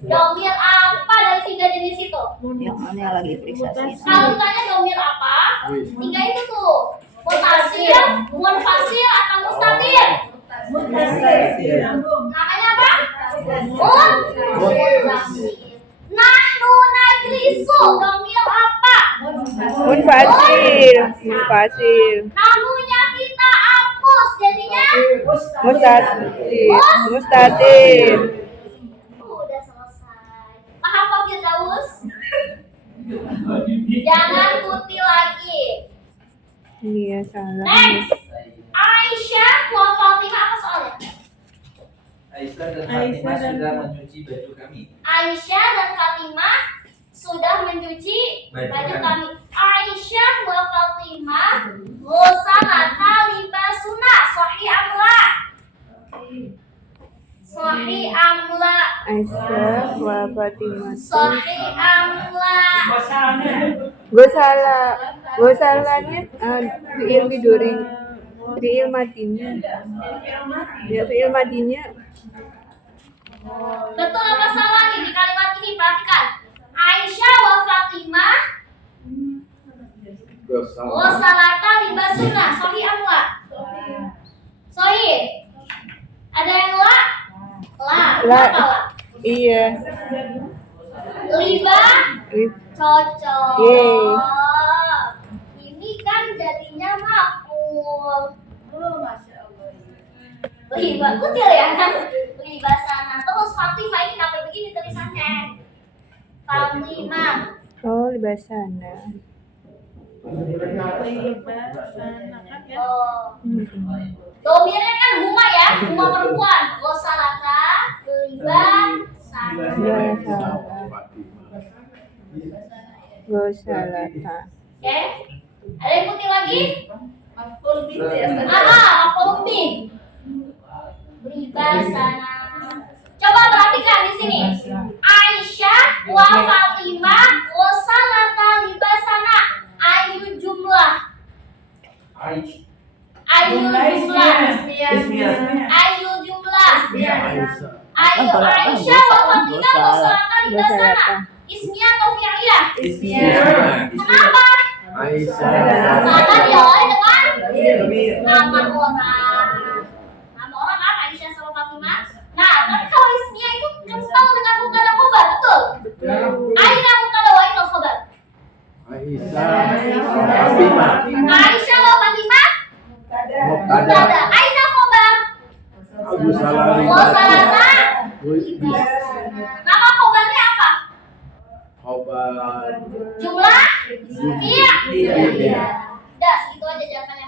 Domir apa dari tiga jenis itu? Yang mana lagi periksa sih? Kalau ditanya domir apa, tiga itu tuh. Mutasil, munfasil, atau mustatir. Namanya apa? Munfasil. Nahnu najlisu, domir apa? Munfasil. Nahnunya kita hapus, jadinya Mustatir. udah selesai. Paham Pak Firdaus? Jangan putih lagi. Iya, salah. Next, Aisyah wa Fatimah apa soalnya? Aisyah dan Fatimah sudah mencuci baju kami. Aisyah dan Fatimah sudah mencuci baju kami. Aisyah wa Fatimah ghusalata libasuna sahih amla. Sahih amla. Aisyah wa Fatimah. Sahih amla. Gosalanya fi'il biduri. Fi'il matinya. Ya, fi'il matinya. Betul apa salah nih di kalimat ini? Perhatikan. Aisyah wa Fatimah ghusalata libasuna sahih amla. Sahih. Ada yang la? La. La. Kenapa la? Iya. Liba Ri- cocok. Yeay. Ini kan jadinya maf'ul. Liba kutil ya. Liba sana. Terus Fatimah ini sampai begini tulisannya. Fatimah. Oh, libasana. Oh. Domirnya kan huma ya, huma perempuan. Ghusalata, liba sana. Ya, salah. Gosalata. Oke. Ada yang putih lagi? Maf'ul bihi ya. Maf'ul bih. Libasana. Coba perhatikan di sini. Aisyah wa Fatimah ghusalata libasana. Ayu jumlah. Aisyah. Ayu jumlah. Ismiyah. Ayu jumlah. Ayu Kalau apa, Aisyah wa Fatimah ghusalata. ghusalata libasana. Ismiyah atau fi'liyah? Kenapa? Karena diawali dengan nama orang. Nama orang kan Aisyah sama Fatimah. Nah, tapi kalau ismiyah itu kental dengan mubtada khobar, betul? Aina mubtada wa aina khobar? Aisyah wa Fatimah mubtada. Aina khobar? Ghusalata. Nama khobarnya apa? Jumlah? Iya. Udah, segitu aja jawabannya.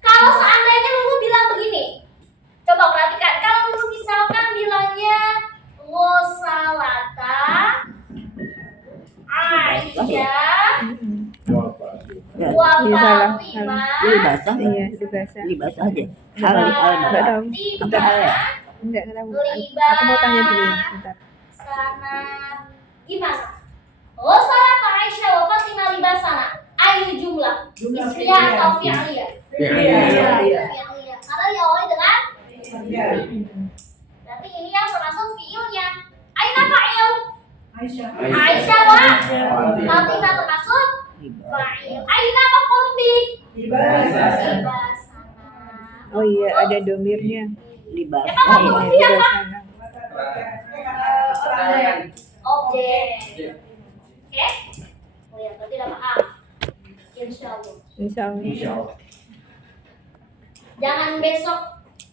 Kalau seandainya Lulu bilang begini, coba perhatikan. Kalau Lulu misalkan bilangnya ghusalata Aisyah wa Iya, salah. Fatimah Libasah. Iya, libasah. Libasah aja. Salah. Enggak tahu. Fatimah Enggak tahu. Aku mau tanya dulu ya, bentar. sana gimana? Ghusalata Aisyah wa Fatimah libasana. Ayu jumlah? Ismiyah atau fi'liyah? Fi'liyah. Karena diawali dengan berarti ini yang termasuk fi'ilnya. Aina fa'il? Aisyah wa Fatimah termasuk fa'il. Aina maf'ul bih? Libasana. Oh iya, ada domirnya. Libasah. Emang maf'ul bih apa? Libasana. Objek. Oke? Oh ya, berarti udah paham. Insyaallah. Insyaallah. Jangan besok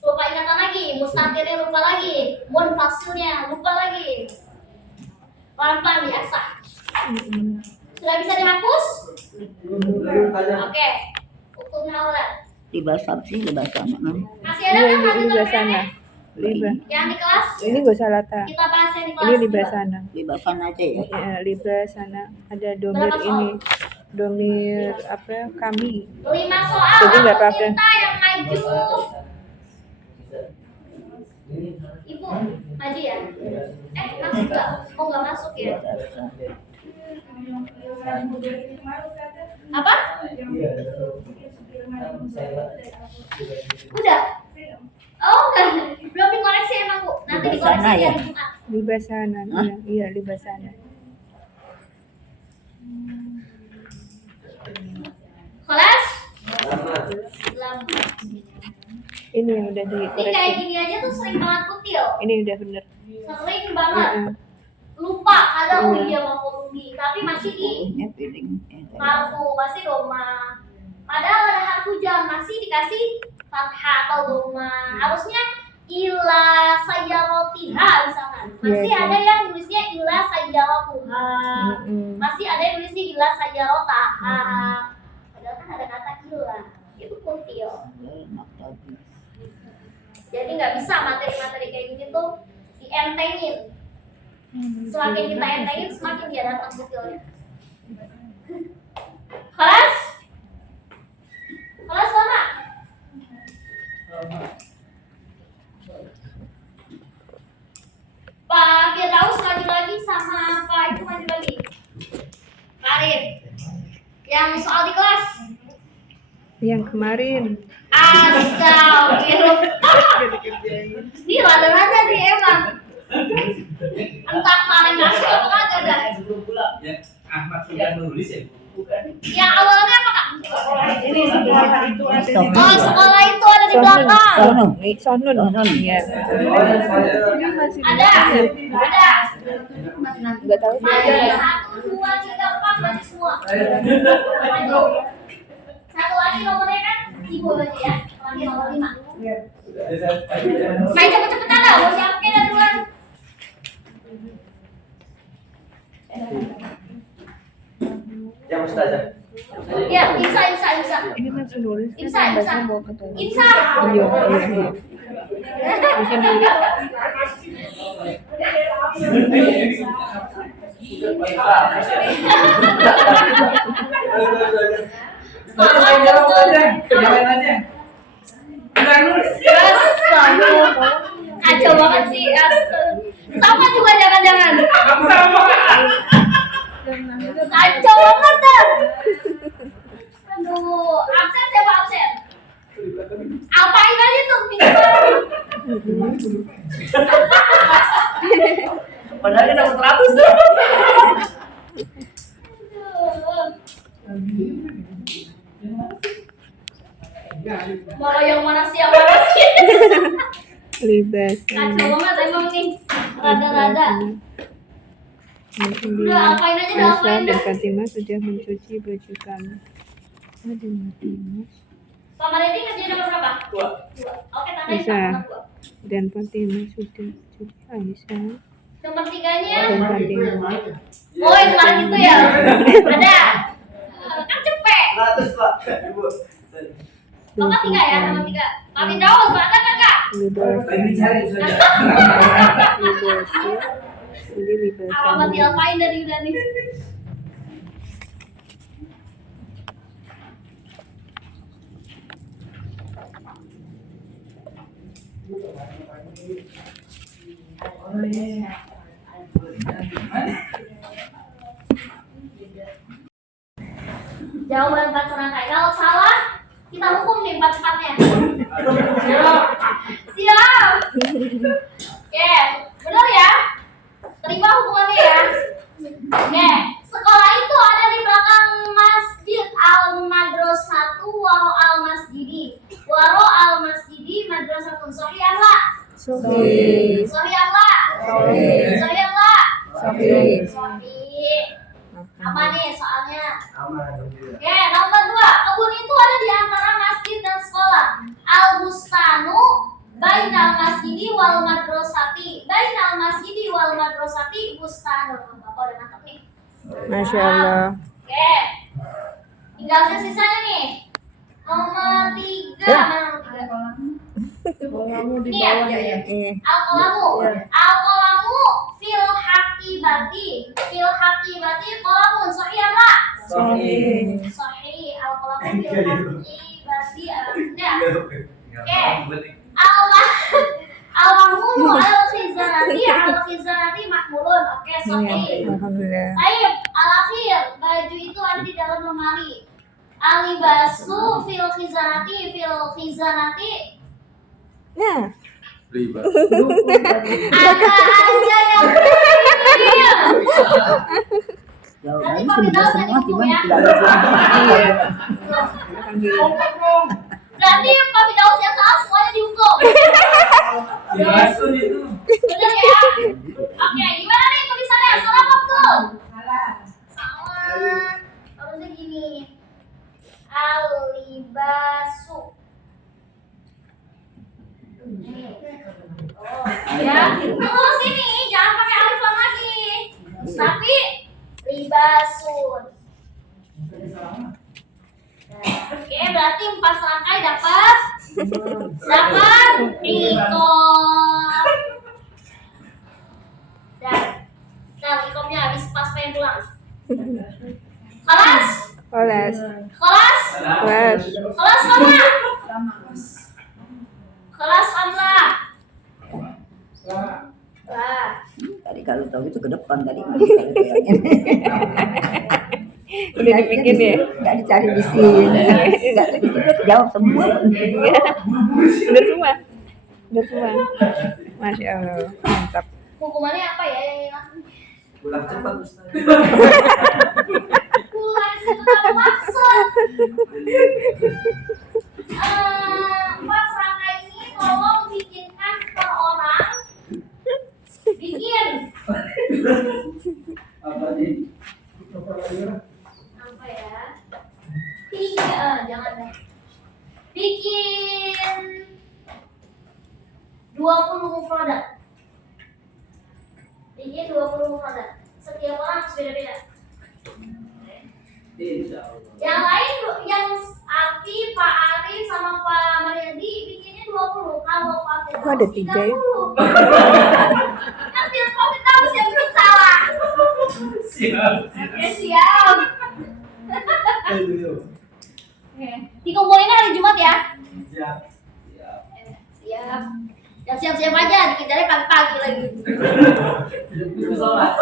lupa ingatan lagi, mustatirnya lupa lagi, munfasilnya lupa lagi. Pelan-pelan biasa. Sudah bisa dihapus? Oke. Hukum haulan. Libasah sih libasah. Masih ada Iya, kan lanjutan libasana. PNS? Liba. Yang di kelas Ini gak usah lata. kita bahas yang di kelas. Ini liba juga. sana. Di bahasan aja ya. Ya, liba sana. Ada domir Berapa soal? ini. Domir apa? Kami. 5 soal. Jadi nggak Aku apa-apa. minta yang maju. Ibu, maju ya? Masuk nggak? Oh nggak masuk ya? Apa? Udah? Oh enggak, belum dikoreksi emang Bu. Nanti Di dikoreksi sana ya? hari Jumat. Liba sana. Hah? Iya, iya liba sana. Kelas? Selamat. Ini yang udah Ini kayak dikoreksi. gini aja tuh sering banget kutil. Ini udah bener. Sering banget. Heeh. Lupa kadang dia mau kundi, tapi masih di Ini piring. harfu, masih doma. Padahal ada harfu jar masih dikasih fathah atau doma. Harusnya ila sayyarotiha misalkan. Masih Iya, iya. ada yang tulisnya ila sayyarotuha. Mm-mm. Masih ada yang tulisnya ila sayyarotaha. Padahal kan ada kata ila. Itu kutil. Jadi nggak bisa materi-materi kayak gini tuh dientengin. Semakin kita entengin, semakin dia datang kutilnya. Kelas? Kelas mana? Pak Firdaus maju lagi sama Pak itu maju lagi. Karin. Yang soal di kelas. Yang kemarin. Astagfirullah. Ini rada-rada nih emang. Entah kemarin masuk atau kagak dah. Ya, Ahmad sudah menulis ya? Bukan. Yang awalnya apa Kak? Ini sekolah itu ada di Oh, sekolah itu ada di belakang. Sonun. Sonun. Sonun. Iya. Oh, ya, saya. Ini masih Ada. Ada. nggak tahu sih. Maju 1, 2, 3, 4 maju semua. Maju. Satu lagi nomornya kan Ibu lagi ya. Lagi nomor 5. Main cepet-cepetan lah. Mau siapin dah duluan. Ya, Ustazah. Ya, Imsa. Ini masih nulis. Imsa. Bawa ke toilet. Imsa. Iya, iya. Bisa nulis. Jangan aja. Astaga. Kacau banget sih. Astaga. Sama juga jangan-jangan. Kacau banget dah. Aduh, absen siapa absen? Apain aja tuh minggu. Padahal dia dapat 100 tuh. Mau yang mana sih yang mana sih? Libas. Kacau banget emang nih. Rada-rada. Udah apain aja, udah Aisyah apain dan dah. Fatimah sudah mencuci baju kami. Ada Fatimah Sama Redi kerja nomor berapa? 2. Oke, tandain Bisa. nomor 2. dan Fatimah sudah cuci. Aisyah Nomor 3-nya. dan Fatimah. Oh, yang kemarin itu ya. Ada. Kan cepet. 100, Pak. Ibu. Bapak 3 ya, nomor 3. Pak Firdaus, ada kakak? Libas. Lagi cari, Ustazah. Libas. Ini libas. Alamat diapain dari udah nih? Jawaban 4 serangkai. Kalau salah, kita hukum nih 4-4-nya. Siap. Oke, benar ya? Terima hukumannya ya. Oke, sekolah itu ada di belakang Masjid Al-Madrasatu Waro Al-Masjidi. Waro Al-Masjidi Madrasatun. Sorry Allah. Sohi. Sorry Allah. Sorry. Sorry Allah. Sorry. Sorry. Apa nih soalnya? Aman. Oke, nomor 2. Kebun itu ada di antara masjid dan sekolah. Al-Bustanu bainal masjidi wal madrasati. Bainal masjidi wal madrasati bustanu. Bapak udah nangkep nih. Masya Allah. Oke. Tinggal sisanya nih. Nomor 3. Mana nomor 3? Kamu di Ini ya? bawah ya. Al-qalamu. Al-qalamu fil hakibati. Fil hakibati qalamun. Sahih apa? Sahih. Sahih. Al-qalamu fil hakibati. Nah. Oke. Oke. Allah. Al-mahmulu al-khizanati mahmulun. Oke, sahih. Alhamdulillah. Baik, al-akhir. Baju itu ada di dalam lemari. Alibasu fil khizanati. Nah, Riba. Ada aja yang real. Jawabannya Papi sudah tahu semua, tadi cuman ya? tidak ada semua. iya. Alhamdulillah. Berarti Papi tahu yang salah semuanya dihukum. Langsung itu. Bener ya? Oke, gimana nih tulisannya? Salah apa betul? Salah. Salah. Harusnya gini. Alibasu. Oh, ya. Terus ini jangan pakai alif lam lagi. Tapi libasun. Oke, berarti 4 serangkai dapat ikom. Dan ikomnya habis pas pengen pulang. Kelas? Kelas. Kelas? Kelas. Kelas mana? Kelas Amla. Lah. Tadi kalau tahu itu ke depan tadi. Udah dibikin ya? Nggak dicari di sini. Nggak di sini jawab semua. Udah semua. Udah semua. Masya Allah. Mantap. Hukumannya apa ya yang enak? Pulang cepat Ustaz. Pulang setelah maksud. 4 serangkai ini tolong bikinkan per orang. Bikin. Apa nih? Apa ya? 3, jangan deh. Bikin 20 mufradat. Bikin 20 mufradat. Setiap orang harus beda-beda. Insya Allah. Yang lain, yang Afi, Pak Arif, sama Pak Mariadi bikinnya 20. Kalau Pak Firdaus Kok ada 3 ya? 30. Kan biar Pak Firdaus yang bikin salah. Siap. Oke, siap. Ayo. Oke. Dikumpulin hari Jumat ya. Siap. Siap. Siap. Yang siap-siap aja, dikejarnya pagi-pagi lagi. Itu sholat.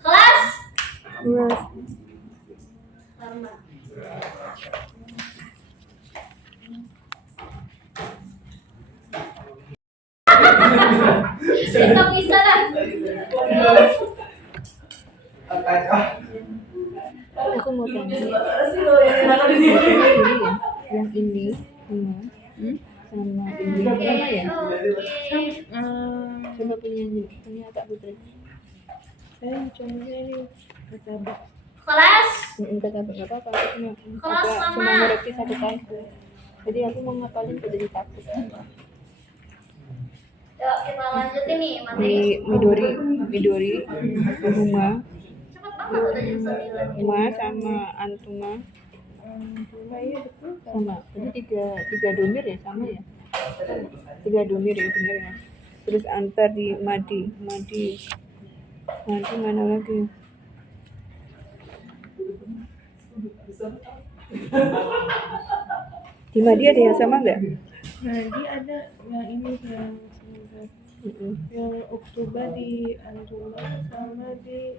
Kelas? Kelas. Lama. Kita bisa lah. Aku mau tanya. Yang ini sama ini sama ya? Sama punya Kak Putri. Saya contohnya ini kata Kelas? Kata apa-apa. Aku Kelas cuma sama. ngoreksi 1 kali. Jadi aku mau ngapalin udah jadi takut. Yuk kita lanjutin nih materi. Midori, Huma, Cepet banget udah jam 9. Huma sama Antuma iya betul. sama. Jadi tiga domir ya sama ya? 3 domir ya bener ya. Terus antar di Madi mana lagi? Di Madi ada yang sama nggak? Nah, dia ada yang ini yang Oktober di Antuna sama di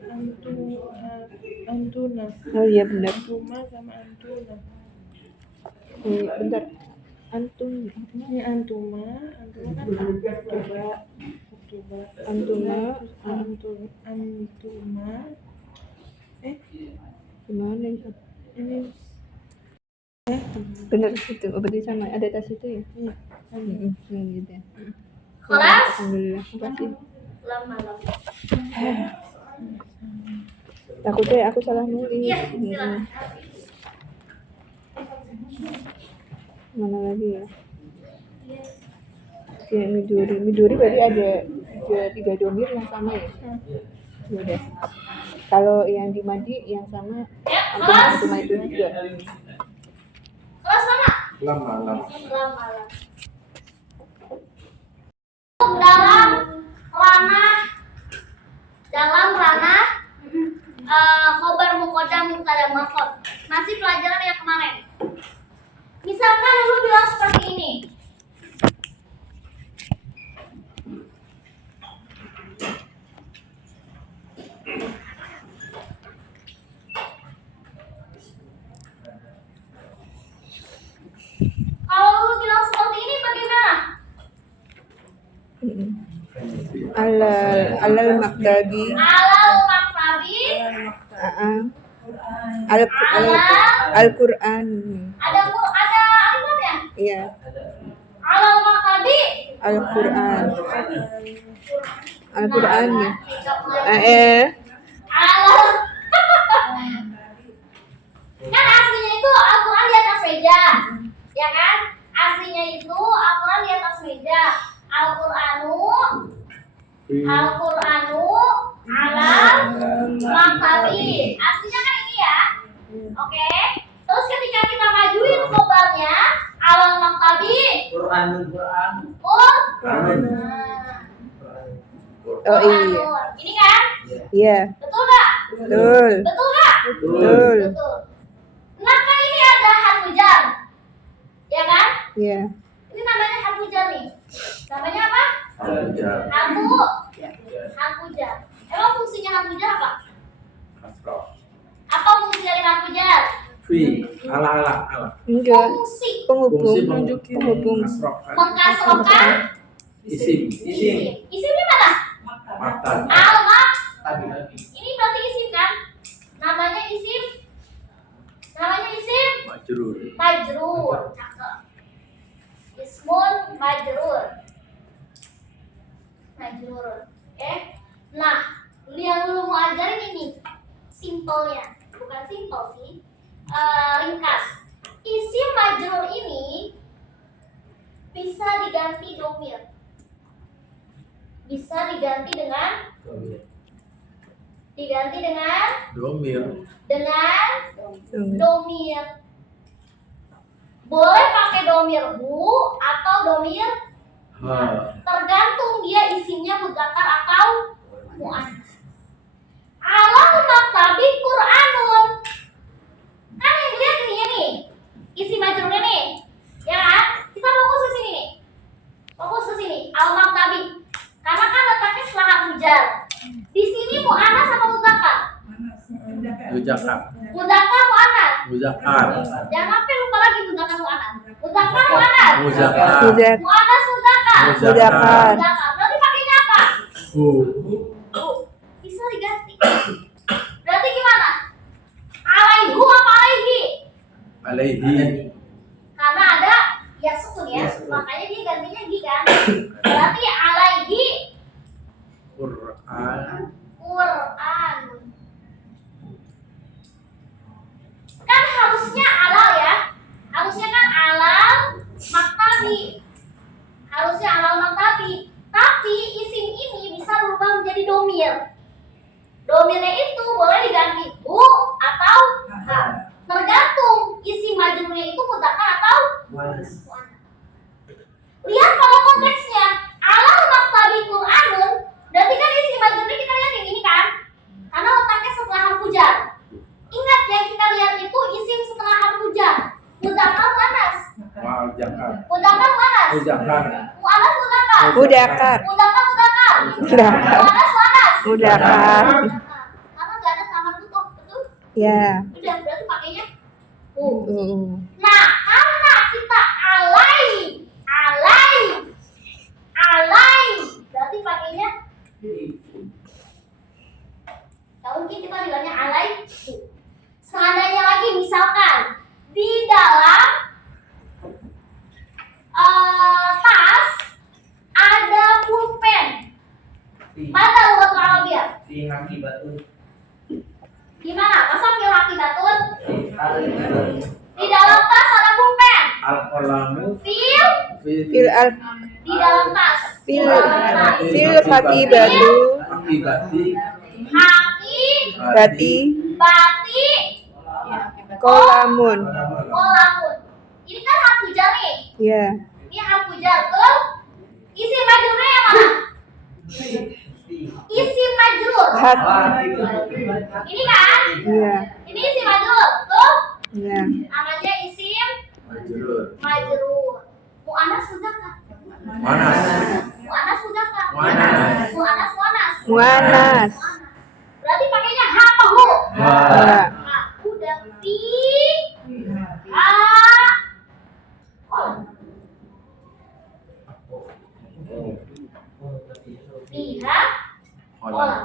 Antuna. Oh iya benar. Antuma sama Antuna. Bentar. Ini Antuma kan Oktober. Antuna, Antuma. gimana itu? Ini Benar itu, berarti sama ada tas itu ya? Iya. Gitu ya. Kelas? Alhamdulillah, makasih. Lama. Takutnya aku salah nulis. Iya, silakan. Mana lagi ya? Ya, Midori berarti ada 3 domir yang sama ya? Ya udah. Kalau yang di Madi yang sama Ya, kelas? Antuma itu juga. Kelas mana? Lam. Dalam ranah khobar muqaddam mubtada maf'ul. Masih pelajaran yang kemarin. Misalkan lu bilang seperti ini. Kalau lu bilang seperti ini bagaimana? Alal maktabi. Alal maktabi. Al-Qur'an. Ada alifnya? Iya, Alal maktabi. Al-Qur'an. Al-Qur'an ya. Alal. Kan aslinya itu Al-Quran di atas meja, ya kan? Aslinya itu Al-Quran di atas meja. Al-Qur'anu alal maktabi. Aslinya kan ini ya. Oke. Terus ketika kita majuin khobarnya alal maktabi. Quran. Oh iya. Ini kan? Iya. Betul nggak? Betul. Betul nggak? Betul. Betul. Nah kan ini ada harfu jar, ya kan? Iya. Ini namanya harfu jar nih. Namanya apa? Harfu jar. Emang fungsinya harfu jar apa? Apa fungsi dari harfu jar? Ala. Enggak. Fungsi Penghubung. mengkasrohkan Isim. isim. Isim di mana? Maktab. Al-mak. Ini berarti isim kan? Namanya isim. Majrur. Cakep. Ismun majrur. Oke. Nah, yang lu mau ajarin ini simpelnya, bukan simpel sih. Ringkas. Isim majrur ini bisa diganti domir. Bisa diganti dengan domir. Boleh pakai domir hu atau domir tergantung dia isimnya mudzakkar atau muannats. Alal maktabi Qur'anun. Kan yang dilihat ini ya nih. Isim majrurnya nih. Ya kan? Kita fokus ke sini nih. Fokus ke sini. Al maktabi. Karena kan letaknya setelah harfu jar. Di sini muannats sama mudzakkar? Mudzakkar muannats. Jangan sampai lupa lagi mudzakkar muannats. Mudzakkar muannats. Muannats mudzakkar. Berarti pakainya apa? Bisa diganti. Berarti gimana? Alaihu apa alaihi? Karena ada ya sukun ya. Makanya dia gantinya gi kan. Berarti alaihi Qur'an. Kan harusnya alal ya. Harusnya kan alal maktabi. Tapi isim ini bisa berubah menjadi domir. Domirnya itu boleh diganti hu atau ha. Tergantung isim majrurnya itu mudzakkar atau muannats. Lihat pada konteksnya. Alal maktabi Qur'anun. Berarti kan isim majrurnya kita lihat yang ini kan? Karena letaknya setelah harfu jar. Ingat yang kita lihat itu isim setelah harfu jar. Mudzakkar muannats. Mudzakkar muannats. Muannats mudzakkar. Mudzakkar. Muannats muannats. Mudzakkar. Karena nggak ada tamar tutup, betul? Ya. Udah berarti pakainya hu. Nah, karena kita alai, berarti pakainya tak mungkin kita bilangnya alai. Seandainya lagi misalkan di dalam tas ada pulpen. Mana lughat Arabiyah? Gimana? Masa fil akibatun? Di dalam tas ada pulpen. Fil di dalam tas. Fil fakibatu. Bati Kolamun. Ini kan harfu jar jar nih. Iya. Ini harfu jar tuh. Isim majrurnya yang mana? Isim majrur. Hak. Ini kan? Iya. Ini isim majrur tuh. Iya. Namanya isim Majrur. majrur. Mu'anas sudah kan? Manas. Mu'anas sudah kan? Mu'anas. Mu'anas mu'anas. Muanas. Berarti pakainya ha apa hu? Iya. Nah, udah fi ha kolam. Fiha kolam.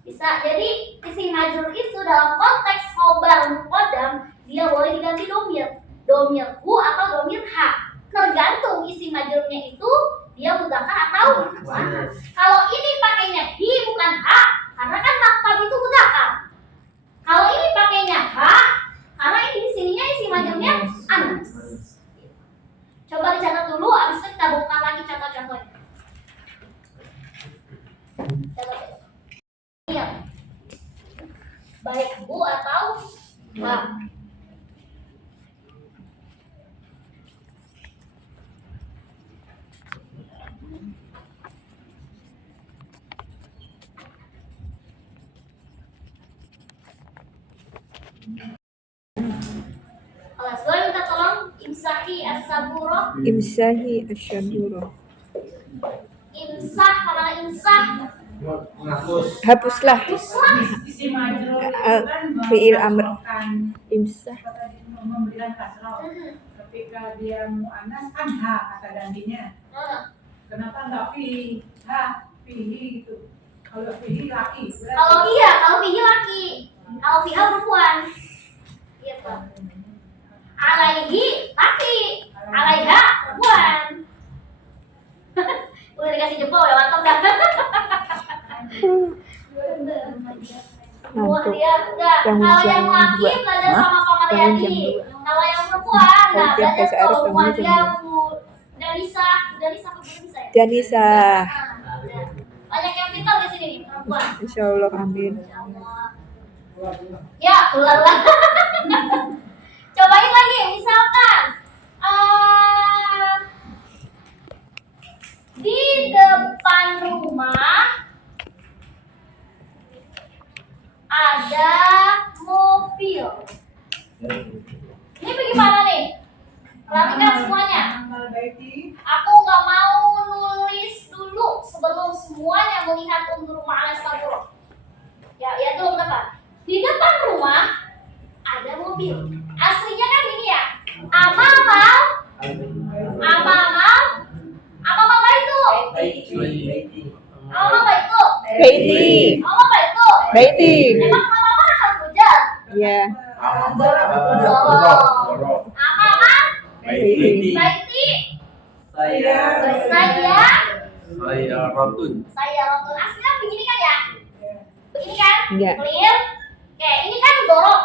Bisa jadi isim majrur itu dalam konteks khobar muqaddam dia boleh diganti domir, domir hu atau domir ha, tergantung isim majrurnya itu dia mudzakkar atau muannas. Kalau ini pakainya hi bukan ha, karena kan maktab itu mudzakkar. Kalau ini pakainya ha, karena ini di sininya isim majrurnya anas. Coba dicatat dulu, abis itu kita buka lagi contoh-contohnya. Catat. Iya. Baik bu atau ha. Alas, boleh minta tolong imsahi as-saburo. Imsahi asyaduro. Imsah, pada imsah. Menghapus. Hapuslah. Uslah. Isi majrur itu Eh, kan fi'il amr. mengkasrohkan, Imsah. memberikan kasroh. Ketika dia mu'anas kan ha kata gantinya. Kenapa nggak fi ha fihi gitu? Kalau fihi laki. berarti- Kalau iya, kalau fihi laki. Kalau fiha perempuan. Gitu. Alaihi laki. Alaiha perempuan. Udah dikasih jempol ya, mantap dah. Wah, Ngantuk. dia udah. Bangun Kalau yang jam laki 2. belajar sama Pak Bangun Mariadi. jam 2. Kalau yang perempuan, nah Kalau tiap belajar bahasa Arab tuh bangunnya jam Muajabu. Danisa, Danisa apa Danisa ya? Janisa. Nah, udah. Banyak yang pintar di sini nih, perempuan. Insya Allah, amin. Ya, keluar lah. Cobain lagi, misalkan di depan rumah ada mobil. Ini bagaimana nih? Perhatikan semuanya. Amal baiti Aku nggak mau nulis dulu sebelum semuanya melihat undur ma'ala sabur. Ya dulu bentar. Di depan rumah ada mobil. Aslinya kan ini ya. Amamal apa itu? Apa itu? Baiti. Apa itu? Baiti. Emang mama akan hujan. Ya. Borok. Amama Baiti. baiti Saya Rotun. saya nonton aslinya begini kan ya? Begini kan? Iya. Clear? Oke, ini kan dorok.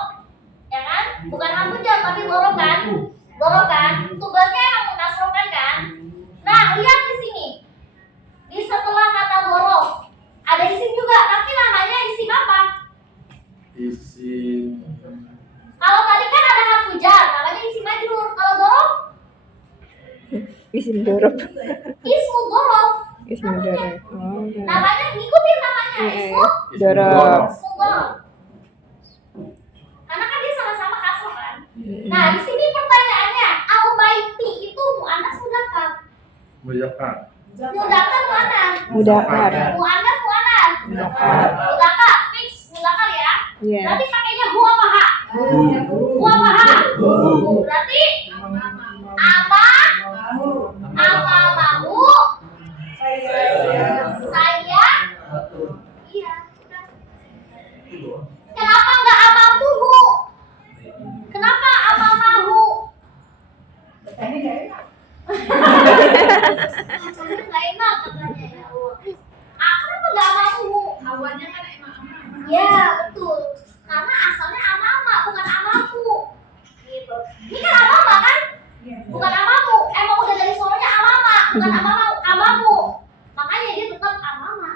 Ya kan? Bukan hamzah tapi dorok kan? Dorok kan? Tugasnya emang mengkasrohkan kan? Nah, lihat di sini. Di setelah kata dorok ada isim juga, tapi namanya isim apa? Isim. Kalau tadi kan ada harfu jar, namanya isim majrur. Kalau dorok, Isim dorob. ismu dorok. Ismu dorob. Oh, ya. Namanya ngikutin namanya ismu Dorob. ismu dorok. Karena kan dia sama-sama kasroh kan. Nah, di sini pertanyaannya, al baiti itu muannas mudzakkar. Mujakkar. Mudzakkar muannas. Mudakar. Muannas muannas. Mudakar. Mudzakkar fix mudzakkar ya. Iya. Berarti pakainya hu apa ha? Hu apa ha? Hu. Berarti apa mau saya iya udah. Kenapa nggak amamuhu? Kenapa amamahu? ini nggak enak. Soalnya nggak enak katanya ya Allah. Kenapa nggak amamuhu? Awalnya kan emang aman. Ya betul. Karena asalnya amama bukan amamu. Gitu. Ini kan amama kan? Bukan amamu. Emang udah dari suaranya amama, bukan amamu. Makanya dia tetap amama.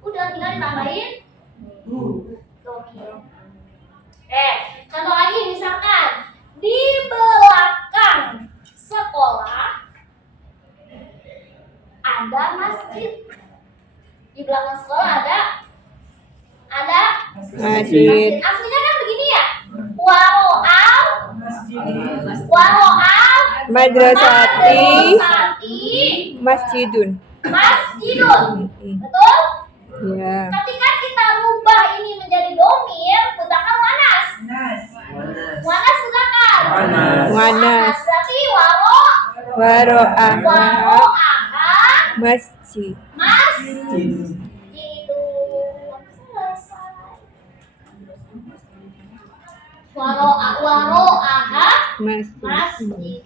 Udah tinggal ditambahin domir. Contoh lagi misalkan di belakang Masjid. Aslinya kan begini ya. Waro'al Madrasati. madrasati Masjidun. masjidun. Mm-mm. Betul? Ya. Ketika kita rubah ini menjadi domir, mudzakkar muannas. Nas. Muannas mudzakkar. Muannas. Berarti waro Waro'aha masjid. masjidun. Selesai. Waro'aha Masjid. masjidun.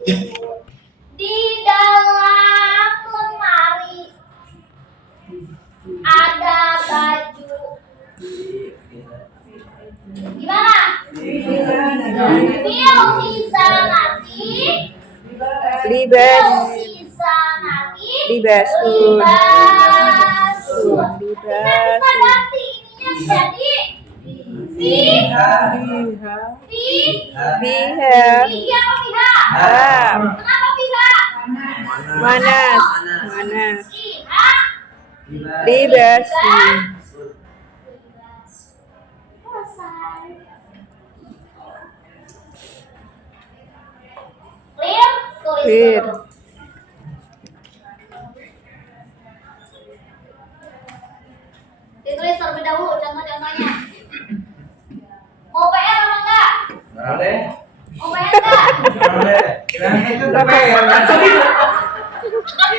Di dalam lemari ada baju. Gimana? Fil hizanati. Libas. Fil hizanati. Libasun. Libasun. Kita Libasun. ganti ininya jadi fi fi Fiha. fi apa fiha? Ah. Kenapa fiha? Manas. Manas. Fiha Libasun. selesai. Clear? Tulis Clear. dulu. Ditulis terlebih dahulu contoh-contohnya. Mau PR apa enggak? Boleh. Mau PR enggak? Boleh. Yang itu apa ya? Kan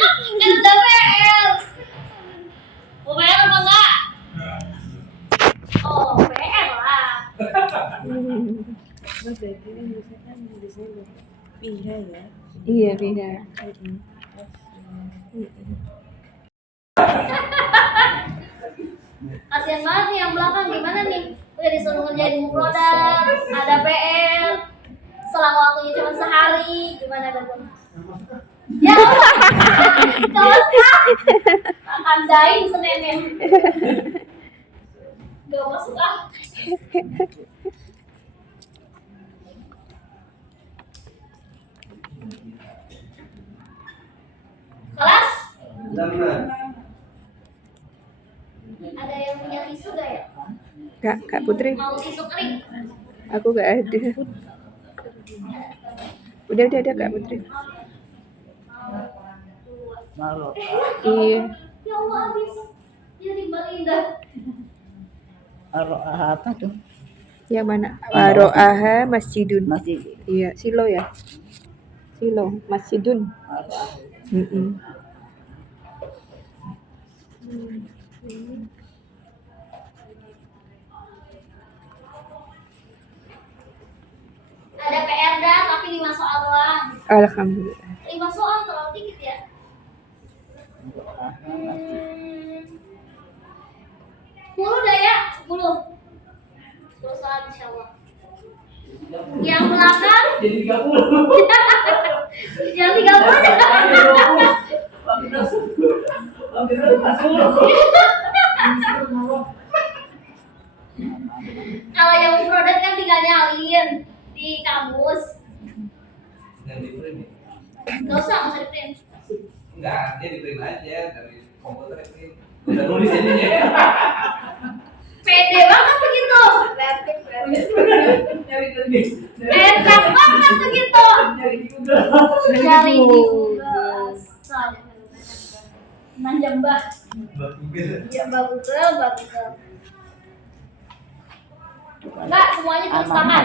udah PR. Mau PR apa enggak? Oh, PR lah. Mas berarti kan misalkan di sini Fiha ya. Iya, Fiha. Kasian banget nih yang belakang, gimana nih? Udah disuruh ngerjain mufrodat, ada PR, selang waktunya cuma sehari, gimana dong? Ya, kalau akan daing Seninnya. Gak masuk ah. Kelas? Ada yang punya tisu gak ya? Kak Putri, Mau tisu kering? aku gak ada. Udah ada Kak Putri. Malu. Iya. Ya Allah habis. Jadi indah. Apa tuh? Yang mana? Waro'aha masjidun. Masih Iya, silo ya. Silo, masjidun. Mm-mm. Ada PR dah tapi 5 soal doang. Alhamdulillah. 5 soal terlalu dikit ya. 10 dah ya, 10. 10 soal insyaallah. Yang belakang Jadi 30. yang 30. Kalau yang produk kan tinggal nyalin di kamus. Yang di print. Gak usah, nggak usah di print. Enggak, dia di print aja dari komputer print. Udah nulis ini ya. Pede banget begitu. Enak banget begitu. Cari di Google. Manja mbak. Ya mbak Google, mbak Google. Enggak, semuanya tulis tangan.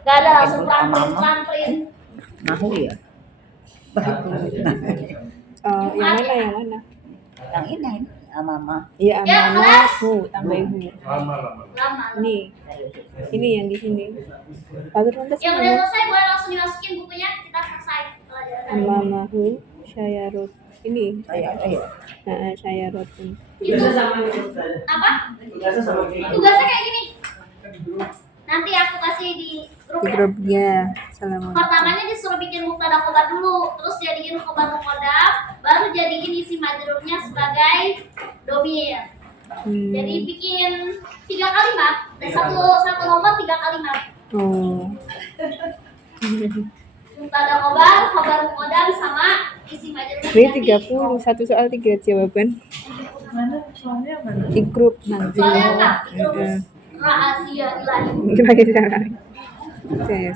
Gak ada langsung print. Nahu ya. Oh, yang mana? Yang mana? Yang ini mama. Iya, Ya, amanahu, tambahin hu. Lama. Lama. Ini yang di sini. Bagus lantas. Yang udah selesai boleh langsung dimasukin bukunya. Kita selesai pelajaran. Amamahu syayarut. Ini. Saya Nah, syayarut. Itu apa? Tugasnya kayak gini. Nanti aku kasih di grup Di ya. grupnya. Assalamualaikum. Pertamanya disuruh bikin mubtada khobar dulu, terus jadiin khobar muqaddam, baru jadiin isi majrurnya sebagai domir. Jadi bikin 3 kalimat, dan satu nomor 3 kalimat. Oh. Mubtada khobar muqaddam sama isi majrurnya. Ini diganti. 30, satu soal 3 jawaban. Mana soalnya mana? Di grup nanti. Soalnya apa? Di grup. rahasia ilahi. Gimana sih?